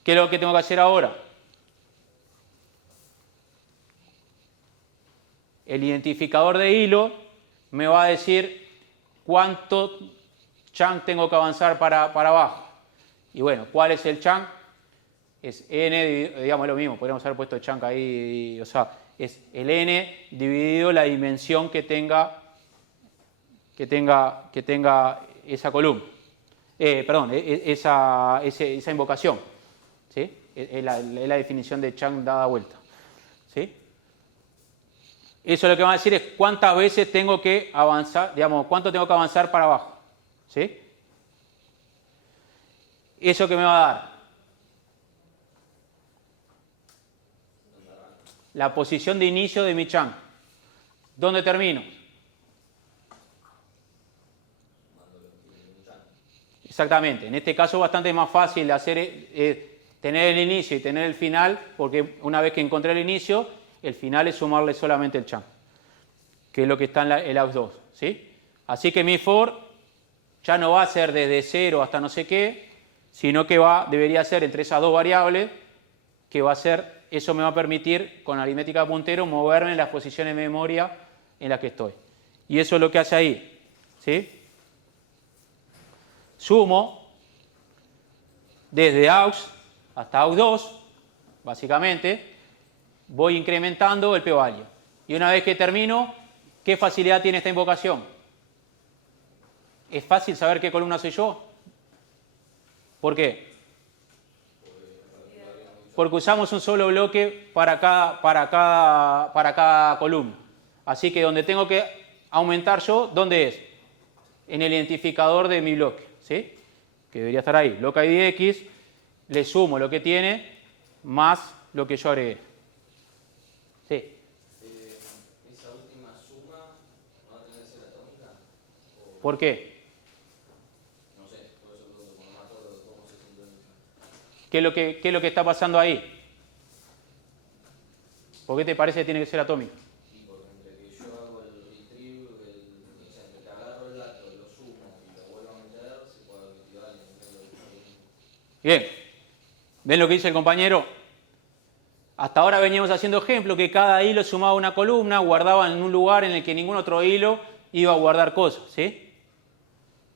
¿Qué es lo que tengo que hacer ahora? El identificador de hilo me va a decir cuánto chunk tengo que avanzar para abajo. Y bueno, ¿cuál es el chunk? Es n, digamos lo mismo, podríamos haber puesto chunk ahí, o sea, es el n dividido la dimensión que tenga esa columna. Perdón, esa invocación. ¿Sí? Es la definición de chunk dada vuelta. ¿Sí? Eso lo que va a decir es cuántas veces tengo que avanzar, digamos, cuánto tengo que avanzar para abajo. ¿Sí? ¿Eso que me va a dar? La posición de inicio de mi chunk. ¿Dónde termino? Exactamente. En este caso es bastante más fácil hacer, tener el inicio y tener el final, porque una vez que encontré el inicio, el final es sumarle solamente el chunk, que es lo que está en el AUX2. ¿Sí? Así que mi for ya no va a ser desde 0 hasta no sé qué, sino que debería ser entre esas dos variables, que va a ser, eso me va a permitir con aritmética de puntero moverme en las posiciones de memoria en las que estoy. Y eso es lo que hace ahí. ¿Sí? Sumo desde AUX hasta AUX2, básicamente, voy incrementando el p-value. Y una vez que termino, ¿qué facilidad tiene esta invocación? ¿Es fácil saber qué columna soy yo? ¿Por qué? Porque usamos un solo bloque para cada columna. Así que donde tengo que aumentar yo, ¿dónde es? En el identificador de mi bloque, ¿sí? Que debería estar ahí. Bloque ID X, le sumo lo que tiene más lo que yo agregué. Sí. ¿Esa última suma no va a tener que ser atómica? ¿Por qué? ¿Qué es lo que está pasando ahí? ¿Por qué te parece que tiene que ser atómica? Y porque entre que yo hago el retrieve, o sea, entre que agarro el dato, lo sumo y lo vuelvo a meter, se puede activar el nivel de columna. Bien. ¿Ven lo que dice el compañero? Hasta ahora veníamos haciendo ejemplo que cada hilo sumaba una columna, guardaba en un lugar en el que ningún otro hilo iba a guardar cosas, ¿sí?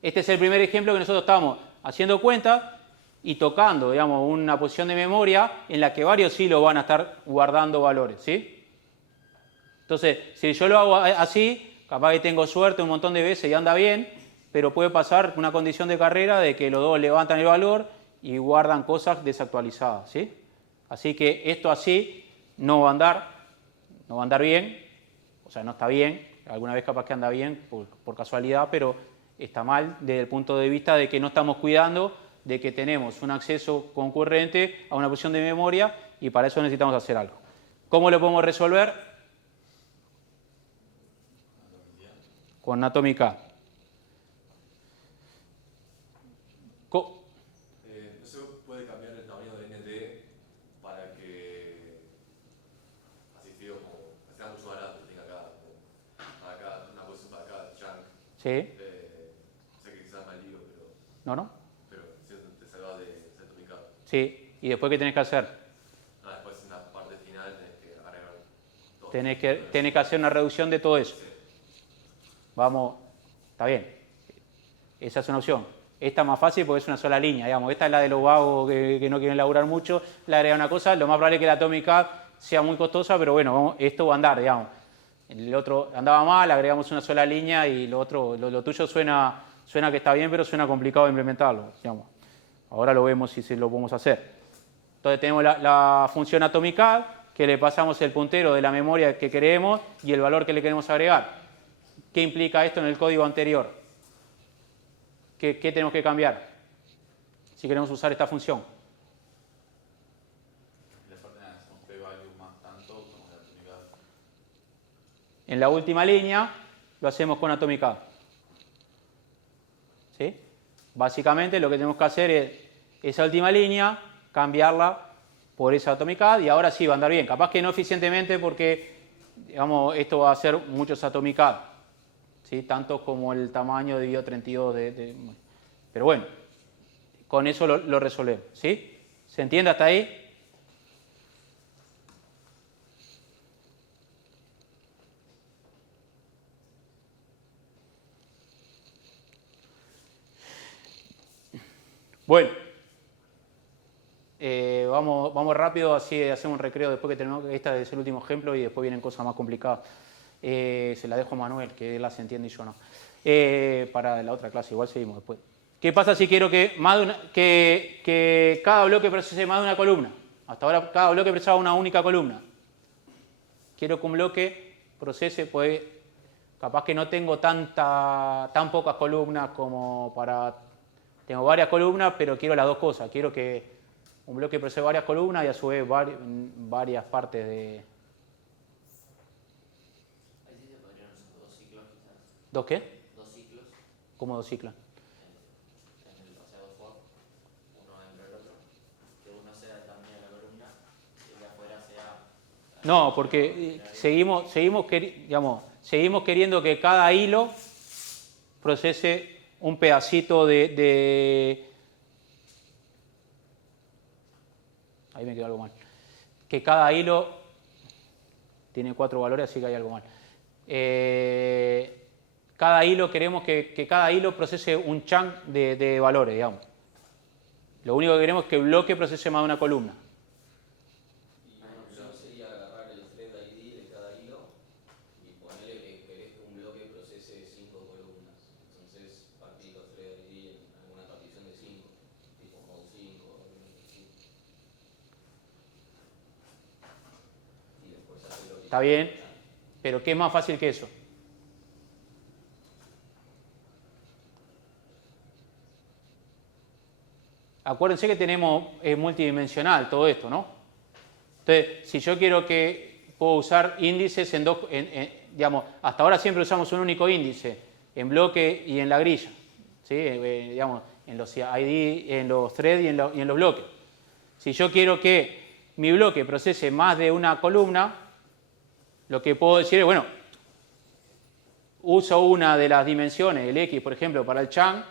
Este es el primer ejemplo que nosotros estamos haciendo cuenta y tocando, digamos, una posición de memoria en la que varios hilos van a estar guardando valores, ¿sí? Entonces, si yo lo hago así, capaz que tengo suerte un montón de veces y anda bien, pero puede pasar una condición de carrera de que los dos levantan el valor y guardan cosas desactualizadas, ¿sí? Así que esto así no va a andar bien, o sea, no está bien, alguna vez capaz que anda bien por casualidad, pero está mal desde el punto de vista de que no estamos cuidando de que tenemos un acceso concurrente a una posición de memoria y para eso necesitamos hacer algo. ¿Cómo lo podemos resolver? Con Atomic A. ¿No se puede cambiar el tamaño de NT para que, así digo, como sea mucho más grande, tenga una posición para cada chunk? Sí. Sé que quizás me lío, pero... ¿No? Pero si te salvas de Atomic A. Sí. ¿Y después qué tenés que hacer? Después en la parte final tenés que agregar todo. Tenés que hacer una reducción de todo eso. Sí. Vamos, está bien. Esa es una opción. Esta es más fácil porque es una sola línea, digamos. Esta es la de los vagos que no quieren laburar mucho. Le agrega una cosa, lo más probable es que la Atomic A sea muy costosa, pero bueno, esto va a andar, digamos. El otro andaba mal, agregamos una sola línea y lo otro, lo tuyo suena que está bien, pero suena complicado implementarlo, digamos. Ahora lo vemos si lo podemos hacer. Entonces tenemos la función Atomic A, que le pasamos el puntero de la memoria que queremos y el valor que le queremos agregar. ¿Qué implica esto en el código anterior? ¿Qué tenemos que cambiar si queremos usar esta función? Las ordenadas son p-value más tanto como la Atomic A. En la última línea lo hacemos con Atomic A. ¿Sí? Básicamente lo que tenemos que hacer es esa última línea, cambiarla por esa Atomic A y ahora sí va a andar bien. Capaz que no eficientemente porque, digamos, esto va a ser muchos Atomic A. ¿Sí? Tanto como el tamaño dividido 32 pero bueno, con eso lo resolvemos, ¿sí? ¿Se entiende hasta ahí? Bueno, vamos rápido, así hacemos un recreo después que terminamos. Este es el último ejemplo y después vienen cosas más complicadas. Se la dejo a Manuel, que él las entiende y yo no. Para la otra clase, igual seguimos después. ¿Qué pasa si quiero que cada bloque procese más de una columna? Hasta ahora cada bloque procesaba una única columna. Quiero que un bloque procese, pues capaz que no tengo tan pocas columnas como para... Tengo varias columnas, pero quiero las dos cosas. Quiero que un bloque procese varias columnas y a su vez varias partes de... Ahí sí se podrían usar dos ciclos quizás. ¿Dos qué? Dos ciclos. ¿Cómo dos ciclos? O sea, dos for, uno dentro del otro. Que uno sea el tamaño de la columna y el de afuera sea... No, porque seguimos queriendo que cada hilo procese un pedacito de... Ahí me quedó algo mal. Que cada hilo tiene 4 valores, así que hay algo mal. Cada hilo, queremos que cada hilo procese un chunk de valores, digamos. Lo único que queremos es que el bloque procese más de una columna. Y una opción sería agarrar el thread ID de cada hilo y ponerle que querés que un bloque procese 5 columnas. Entonces partís los thread ID en alguna partición de 5, tipo mod 5 o algo así. Y después hacerlo. Está bien, pero ¿qué es más fácil que eso? Acuérdense que tenemos multidimensional todo esto, ¿no? Entonces, si yo quiero puedo usar índices en dos, digamos, hasta ahora siempre usamos un único índice, en bloque y en la grilla, ¿sí? Digamos, en los ID, en los threads y en los bloques. Si yo quiero que mi bloque procese más de una columna, lo que puedo decir es, bueno, uso una de las dimensiones, el X, por ejemplo, para el chunk,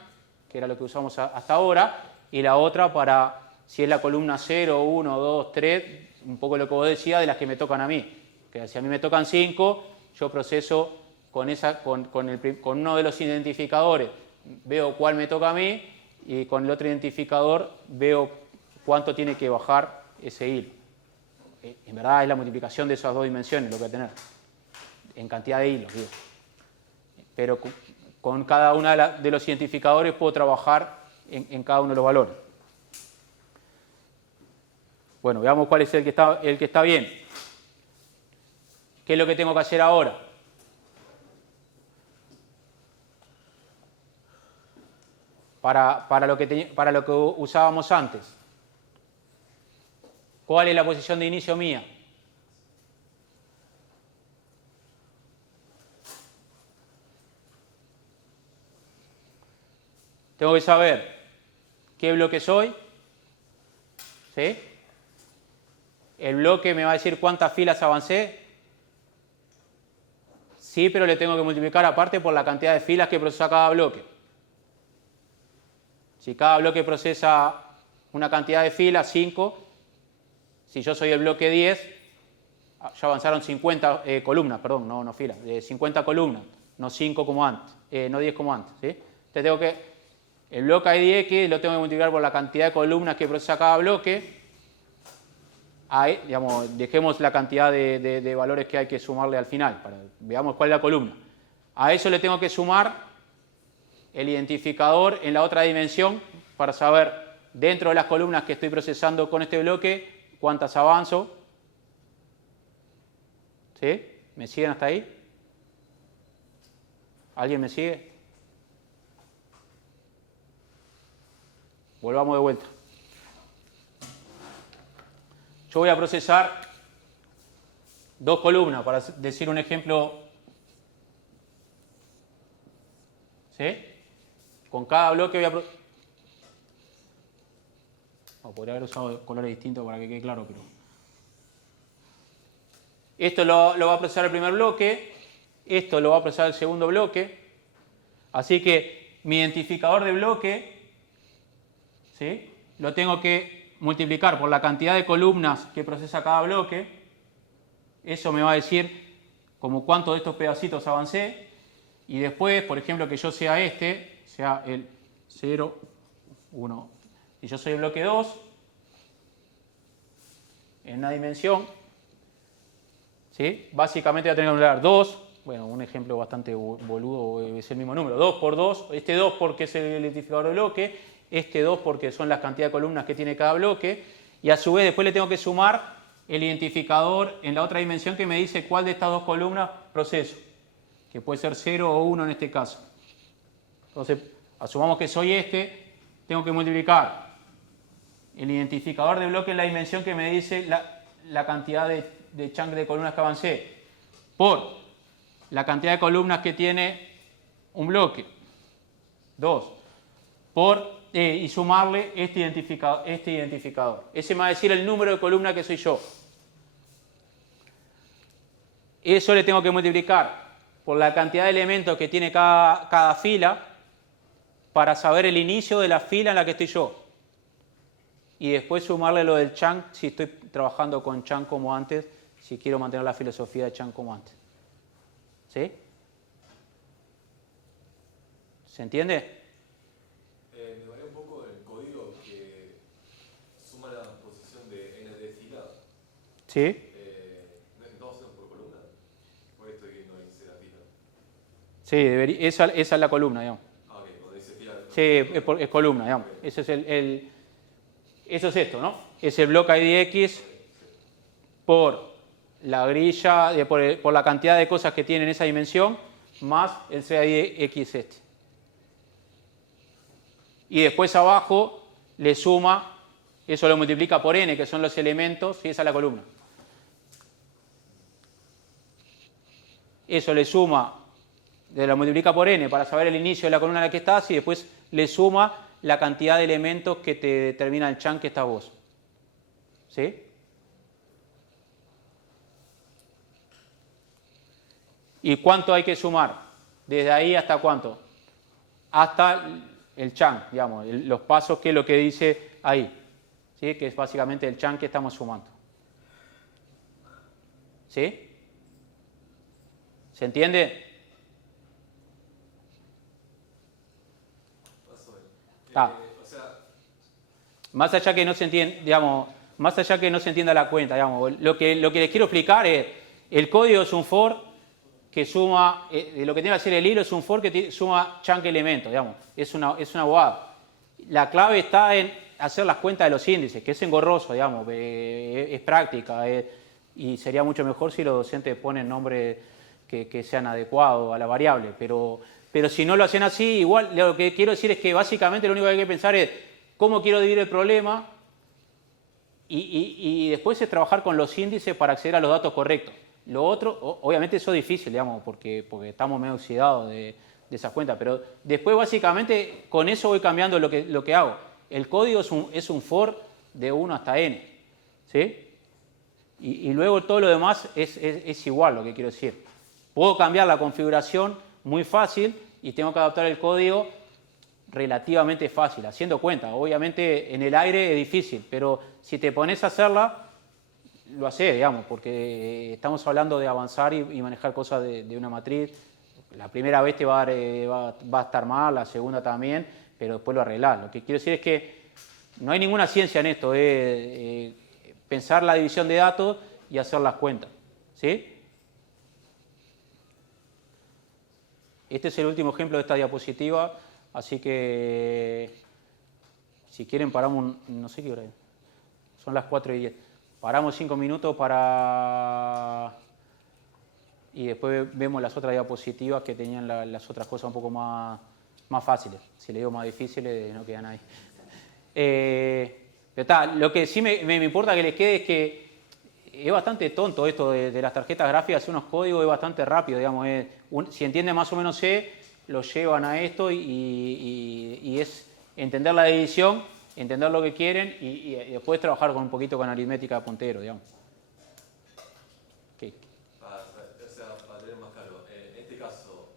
que era lo que usamos hasta ahora, y la otra para, si es la columna 0, 1, 2, 3, un poco lo que vos decías de las que me tocan a mí. Que si a mí me tocan 5, yo proceso con uno de los identificadores, veo cuál me toca a mí, y con el otro identificador veo cuánto tiene que bajar ese hilo. En verdad es la multiplicación de esas dos dimensiones lo que voy a tener, en cantidad de hilos, digo. Pero con cada uno de los identificadores puedo trabajar en cada uno de los valores. Bueno, veamos cuál es el que está bien. ¿Qué es lo que tengo que hacer ahora? Para lo que usábamos antes. ¿Cuál es la posición de inicio mía? Tengo que saber qué bloque soy. ¿Sí? El bloque me va a decir cuántas filas avancé. Sí, pero le tengo que multiplicar aparte por la cantidad de filas que procesa cada bloque. Si cada bloque procesa una cantidad de filas, 5, si yo soy el bloque 10, ya avanzaron 50 columnas, perdón, no filas, 50 columnas, no 5 como antes, no 10 como antes. ¿Sí? Entonces tengo que, el bloque IDX lo tengo que multiplicar por la cantidad de columnas que procesa cada bloque. Ahí, digamos, dejemos la cantidad de valores que hay que sumarle al final, veamos cuál es la columna. A eso le tengo que sumar el identificador en la otra dimensión para saber dentro de las columnas que estoy procesando con este bloque cuántas avanzo. ¿Sí? ¿Me siguen hasta ahí? ¿Alguien me sigue? Volvamos de vuelta. Yo voy a procesar dos columnas, para decir un ejemplo. ¿Sí? Con cada bloque voy a procesar. Podría haber usado colores distintos para que quede claro, pero. Esto lo va a procesar el primer bloque, esto lo va a procesar el segundo bloque. Así que mi identificador de bloque, ¿sí? Lo tengo que multiplicar por la cantidad de columnas que procesa cada bloque. Eso me va a decir como cuánto de estos pedacitos avancé. Y después, por ejemplo, que yo sea sea el 0, 1. Si yo soy el bloque 2, en una dimensión, ¿sí? Básicamente voy a tener que numerar 2, bueno, un ejemplo bastante boludo, es el mismo número, 2 por 2, este 2 porque es el identificador de bloque, este 2 porque son las cantidades de columnas que tiene cada bloque, y a su vez después le tengo que sumar el identificador en la otra dimensión que me dice cuál de estas dos columnas proceso, que puede ser 0 o 1 en este caso. Entonces, asumamos que soy tengo que multiplicar el identificador de bloque en la dimensión que me dice la cantidad de chunk de columnas que avancé por la cantidad de columnas que tiene un bloque, 2, y sumarle este identificador. Ese me va a decir el número de columnas que soy yo. Eso le tengo que multiplicar por la cantidad de elementos que tiene cada fila para saber el inicio de la fila en la que estoy yo. Y después sumarle lo del chunk si estoy trabajando con chunk como antes, si quiero mantener la filosofía de chunk como antes. ¿Sí? ¿Se entiende? Me varía un poco el código que suma la posición de n de fila. ¿Sí? ¿No hacemos por columna? ¿O esto que no dice la fila? Sí, esa es la columna, digamos. Ah, ok, cuando dice fila. Sí, es columna, digamos. Ese es eso es esto, ¿no? Es el bloque IDX por la grilla, por la cantidad de cosas que tiene en esa dimensión, más el CIDX este. Y después abajo le suma, eso lo multiplica por n, que son los elementos, y esa es la columna. Eso le suma, lo multiplica por n para saber el inicio de la columna en la que estás, y después le suma la cantidad de elementos que te determina el chunk que estás vos. ¿Sí? ¿Y cuánto hay que sumar? ¿Desde ahí hasta cuánto? Hasta el chunk, digamos, los pasos que es lo que dice ahí, ¿sí? Que es básicamente el chunk que estamos sumando. ¿Sí? ¿Se entiende? O sea, más allá que no se entienda, digamos, más allá que no se entienda la cuenta, digamos, lo que les quiero explicar es, el código es un for que suma, lo que tiene que hacer el hilo es un for que suma chunk elementos, digamos, es una bobada. La clave está en hacer las cuentas de los índices, que es engorroso, digamos, es práctica, y sería mucho mejor si los docentes ponen nombres que sean adecuados a la variable, pero si no lo hacen así, igual lo que quiero decir es que básicamente lo único que hay que pensar es cómo quiero dividir el problema y después es trabajar con los índices para acceder a los datos correctos. Lo otro, obviamente eso es difícil, digamos, porque estamos medio oxidados de esas cuentas, pero después básicamente con eso voy cambiando lo que hago. El código es un for de 1 hasta n, ¿sí? Y luego todo lo demás es igual, lo que quiero decir. Puedo cambiar la configuración muy fácil y tengo que adaptar el código relativamente fácil, haciendo cuenta. Obviamente en el aire es difícil, pero si te pones a hacerla, lo haces, digamos, porque estamos hablando de avanzar y manejar cosas de una matriz. La primera vez te va a estar mal, la segunda también, pero después lo arreglás. Lo que quiero decir es que no hay ninguna ciencia en esto, pensar la división de datos y hacer las cuentas, ¿sí? Este es el último ejemplo de esta diapositiva, así que si quieren paramos, no sé qué hora es, son las 4:10. Paramos 5 minutos y después vemos las otras diapositivas que tenían las otras cosas un poco más fáciles. Si le digo más difíciles, no quedan ahí. Pero está, lo que sí me importa que les quede es que es bastante tonto esto de las tarjetas gráficas, hacer unos códigos es bastante rápido, digamos. Si entienden más o menos C, lo llevan a esto y es entender la división, entender lo que quieren y después trabajar con un poquito con aritmética de puntero, digamos. Okay. O sea, para tener más claro, en este caso,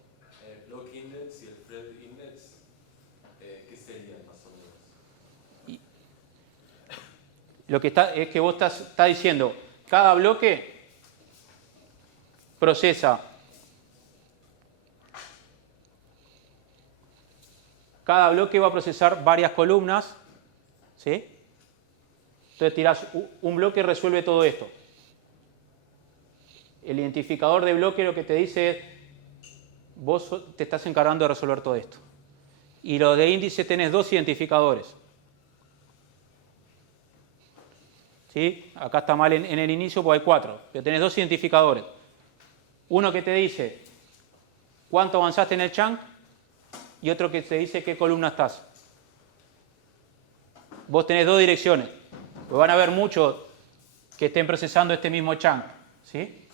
el block index y el thread index, ¿qué serían más o menos? Lo que es que vos estás diciendo, cada bloque procesa, cada bloque va a procesar varias columnas, ¿sí? Entonces tirás un bloque y resuelve todo esto. El identificador de bloque lo que te dice es, vos te estás encargando de resolver todo esto. Y lo de índice tenés 2 identificadores. ¿Sí? Acá está mal en el inicio porque hay 4, pero tenés 2 identificadores. Uno que te dice cuánto avanzaste en el chunk y otro que te dice qué columna estás. Vos tenés 2 direcciones, pues van a haber muchos que estén procesando este mismo chunk, ¿sí?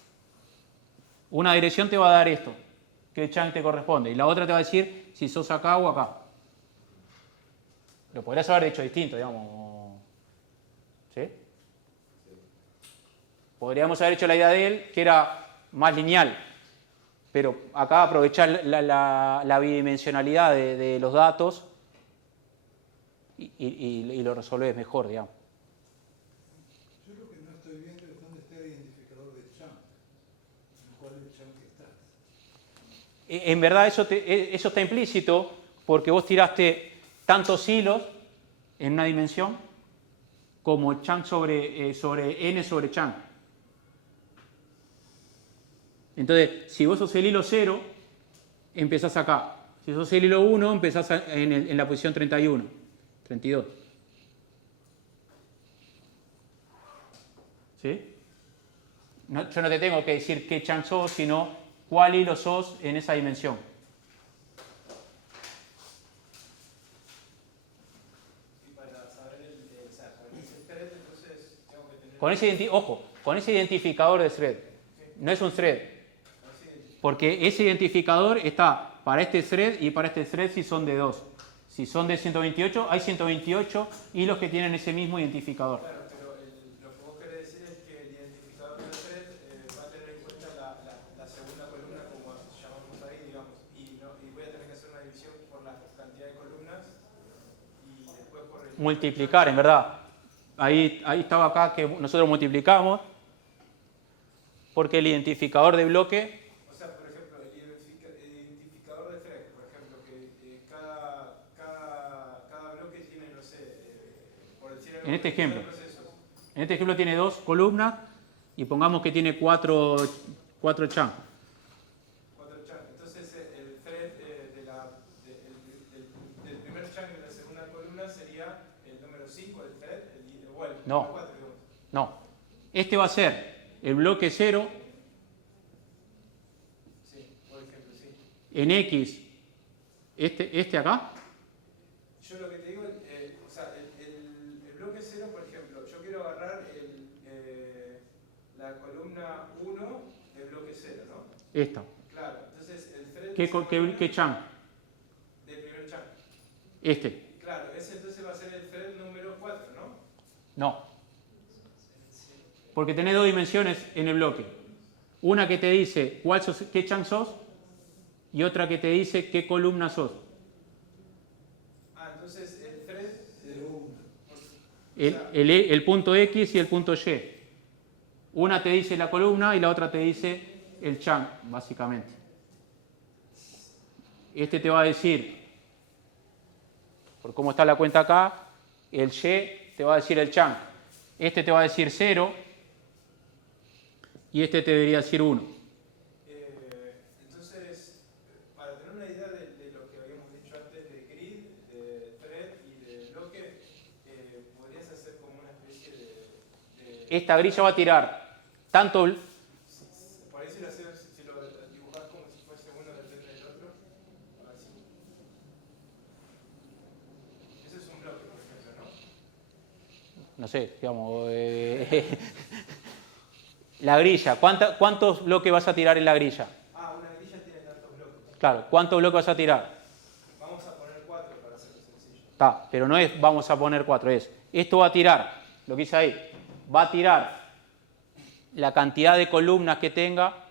Una dirección te va a dar esto, qué chunk te corresponde, y la otra te va a decir si sos acá o acá. Lo podrías haber hecho distinto, digamos, ¿sí? Podríamos haber hecho la idea de él, que era más lineal, pero acá aprovechar la bidimensionalidad de los datos y lo resolvés mejor, digamos. Yo lo que no estoy viendo es dónde está el identificador de chunk, en cuál es el chunk que está. En verdad eso está implícito porque vos tiraste tantos hilos en una dimensión como chunk sobre n sobre chunk. Entonces, si vos sos el hilo 0, empezás acá. Si sos el hilo 1, empezás en la posición 31, 32. ¿Sí? Yo no te tengo que decir qué chunk sos, sino cuál hilo sos en esa dimensión. Y para saber con ese thread, entonces tengo que tener... Con ese identificador de thread. No es un thread. Porque ese identificador está para este thread y para este thread si son de 2. Si son de 128, hay 128 hilos que tienen ese mismo identificador. Claro, pero lo que multiplicar, en verdad. Ahí estaba acá que nosotros multiplicamos, porque el identificador de bloque, O sea, por ejemplo, el identificador de thread, por ejemplo, que cada bloque tiene, no sé, por decir algo, en este ejemplo, procesos. tiene 2 columnas y pongamos que tiene 4 chunks. 4 chunks. Entonces, el thread del primer chunk de la segunda columna sería el número 5 del thread, o el No. número 4, digamos. No. Este va a ser el bloque 0 Sí, por ejemplo, sí. en X, este acá. Yo lo que te digo, o sea, el bloque 0, por ejemplo, yo quiero agarrar la columna 1 del bloque 0, ¿no? Esta. Claro, entonces el thread ¿Qué chunk? del primer chunk. Este. Claro, ese entonces va a ser el thread número 4, ¿no? No. Porque tenés 2 dimensiones en el bloque. Una que te dice qué chunk sos y otra que te dice qué columna sos. Ah, entonces el thread... El punto X y el punto Y. Una te dice la columna y la otra te dice el chunk, básicamente. Este te va a decir, por cómo está la cuenta acá, el Y te va a decir el chunk. Este te va a decir 0 y este te debería decir 1. Entonces, para tener una idea de lo que habíamos dicho antes de grid, de thread y de bloque, podrías hacer como una especie de... Esta grilla va a tirar tanto... Por ahí si lo dibujás como si fuese uno depende del otro. A ver si... Ese es un bloque, por ejemplo, ¿no? No sé, digamos... la grilla, ¿cuántos bloques vas a tirar en la grilla? Ah, una grilla tiene tantos bloques. Claro, ¿cuántos bloques vas a tirar? Vamos a poner 4 para hacerlo sencillo. Está, pero no es vamos a poner 4, es esto va a tirar, lo que hice ahí, va a tirar la cantidad de columnas que tenga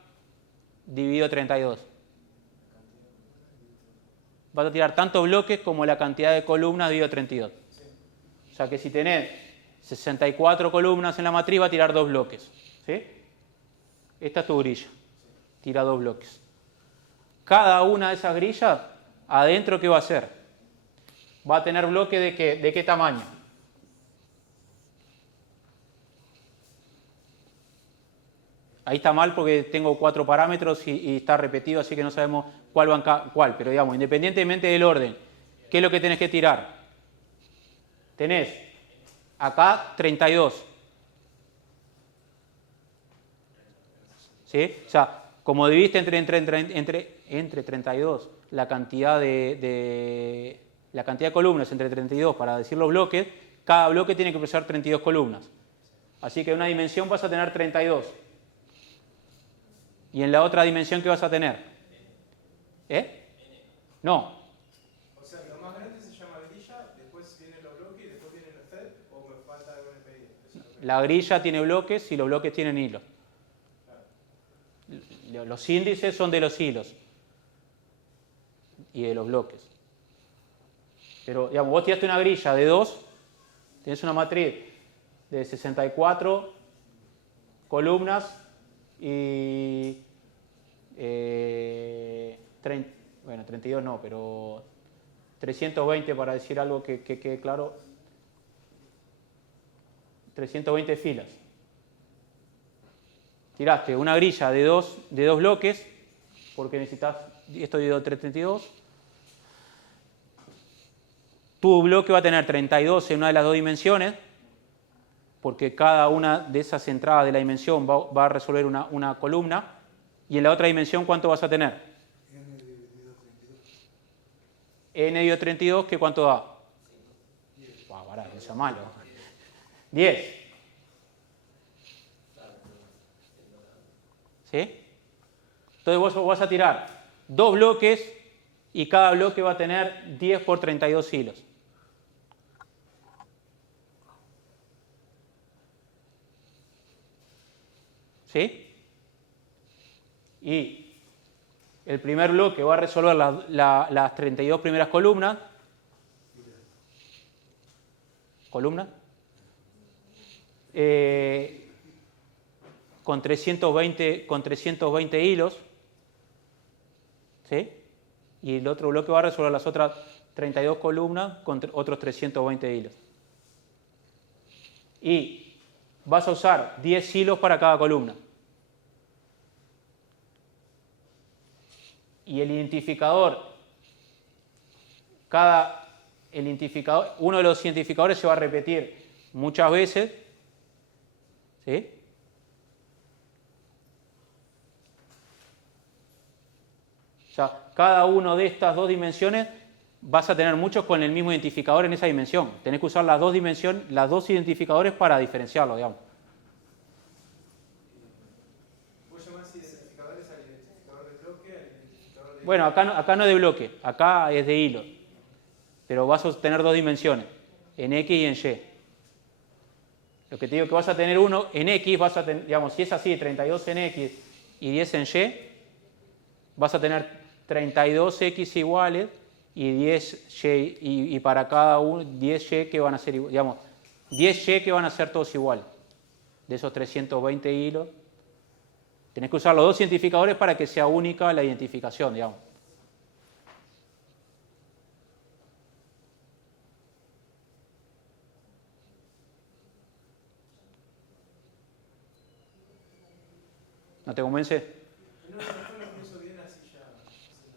dividido 32. Vas a tirar tantos bloques como la cantidad de columnas dividido 32. O sea que si tenés 64 columnas en la matriz va a tirar 2 bloques. ¿Sí? Esta es tu grilla. Tira 2 bloques. Cada una de esas grillas, adentro, ¿qué va a hacer? Va a tener bloque de qué tamaño. Ahí está mal porque tengo 4 parámetros y está repetido, así que no sabemos cuál va cuál. Pero digamos, independientemente del orden, ¿qué es lo que tenés que tirar? Tenés acá 32. ¿Sí? O sea, como dividiste entre 32 la cantidad de columnas entre 32 para decir los bloques, cada bloque tiene que procesar 32 columnas. Así que en una dimensión vas a tener 32. ¿Y en la otra dimensión qué vas a tener? No. O sea, lo más grande se llama grilla, después vienen los bloques y después viene el thread, o me falta algo en el pedido. La grilla tiene bloques y los bloques tienen hilos. Los índices son de los hilos y de los bloques. Pero, digamos, vos tiraste una grilla de 2, tenés una matriz de 64 columnas y 32 no, pero 320 para decir algo que quede claro. 320 filas. Tiraste una grilla de dos bloques, porque necesitas esto dividido entre 32. Tu bloque va a tener 32 en una de las 2 dimensiones, porque cada una de esas entradas de la dimensión va a resolver una columna. Y en la otra dimensión, ¿cuánto vas a tener? N dividido 32. N dividido 32, ¿qué cuánto da? 10. Pará, no sea malo. 10. ¿Sí? Entonces vos vas a tirar 2 bloques y cada bloque va a tener 10 por 32 hilos. ¿Sí? Y el primer bloque va a resolver las 32 primeras columnas columnas. Con 320 hilos. ¿Sí? Y el otro bloque va a resolver las otras 32 columnas con otros 320 hilos. Y vas a usar 10 hilos para cada columna. Y el identificador, uno de los identificadores se va a repetir muchas veces. ¿Sí? O sea, cada uno de estas dos dimensiones vas a tener muchos con el mismo identificador en esa dimensión. Tenés que usar las dos identificadores para diferenciarlo, digamos. ¿Vos llamás identificadores al identificador de bloque, al identificador de... Bueno, acá no es de bloque, acá es de hilo. Pero vas a tener dos dimensiones, en X y en Y. Lo que te digo que vas a tener uno en X, vas a tener, digamos, si es así, 32 en X y 10 en Y, vas a tener 32X iguales y 10Y, y para cada uno 10Y que van a ser, digamos, 10Y que van a ser todos iguales. De esos 320 hilos, tenés que usar los dos identificadores para que sea única la identificación, digamos. ¿No te convence?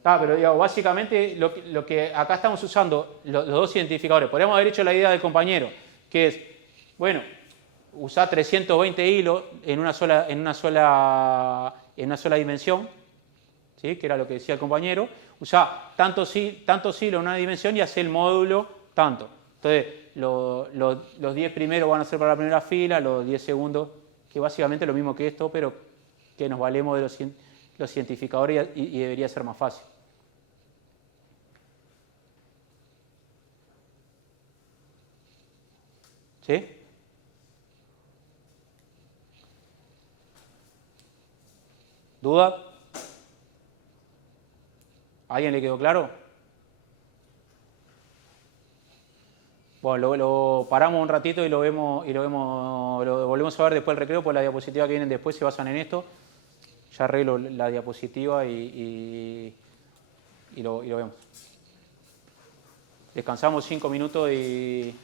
Pero digamos, básicamente lo que acá estamos usando, los dos identificadores, podríamos haber hecho la idea del compañero, que es, bueno, usar 320 hilos en una sola dimensión, ¿sí? Que era lo que decía el compañero, usar tantos hilos en una dimensión y hacer el módulo tanto. Entonces, los 10 primeros van a ser para la primera fila, los 10 segundos, que básicamente es lo mismo que esto, pero que nos valemos de los identificadores y debería ser más fácil. ¿Sí? ¿Duda? ¿A alguien le quedó claro? Bueno, lo paramos un ratito y lo volvemos a ver después del recreo, pues las diapositivas que vienen después se basan en esto. Ya arreglo la diapositiva y lo vemos. Descansamos 5 minutos y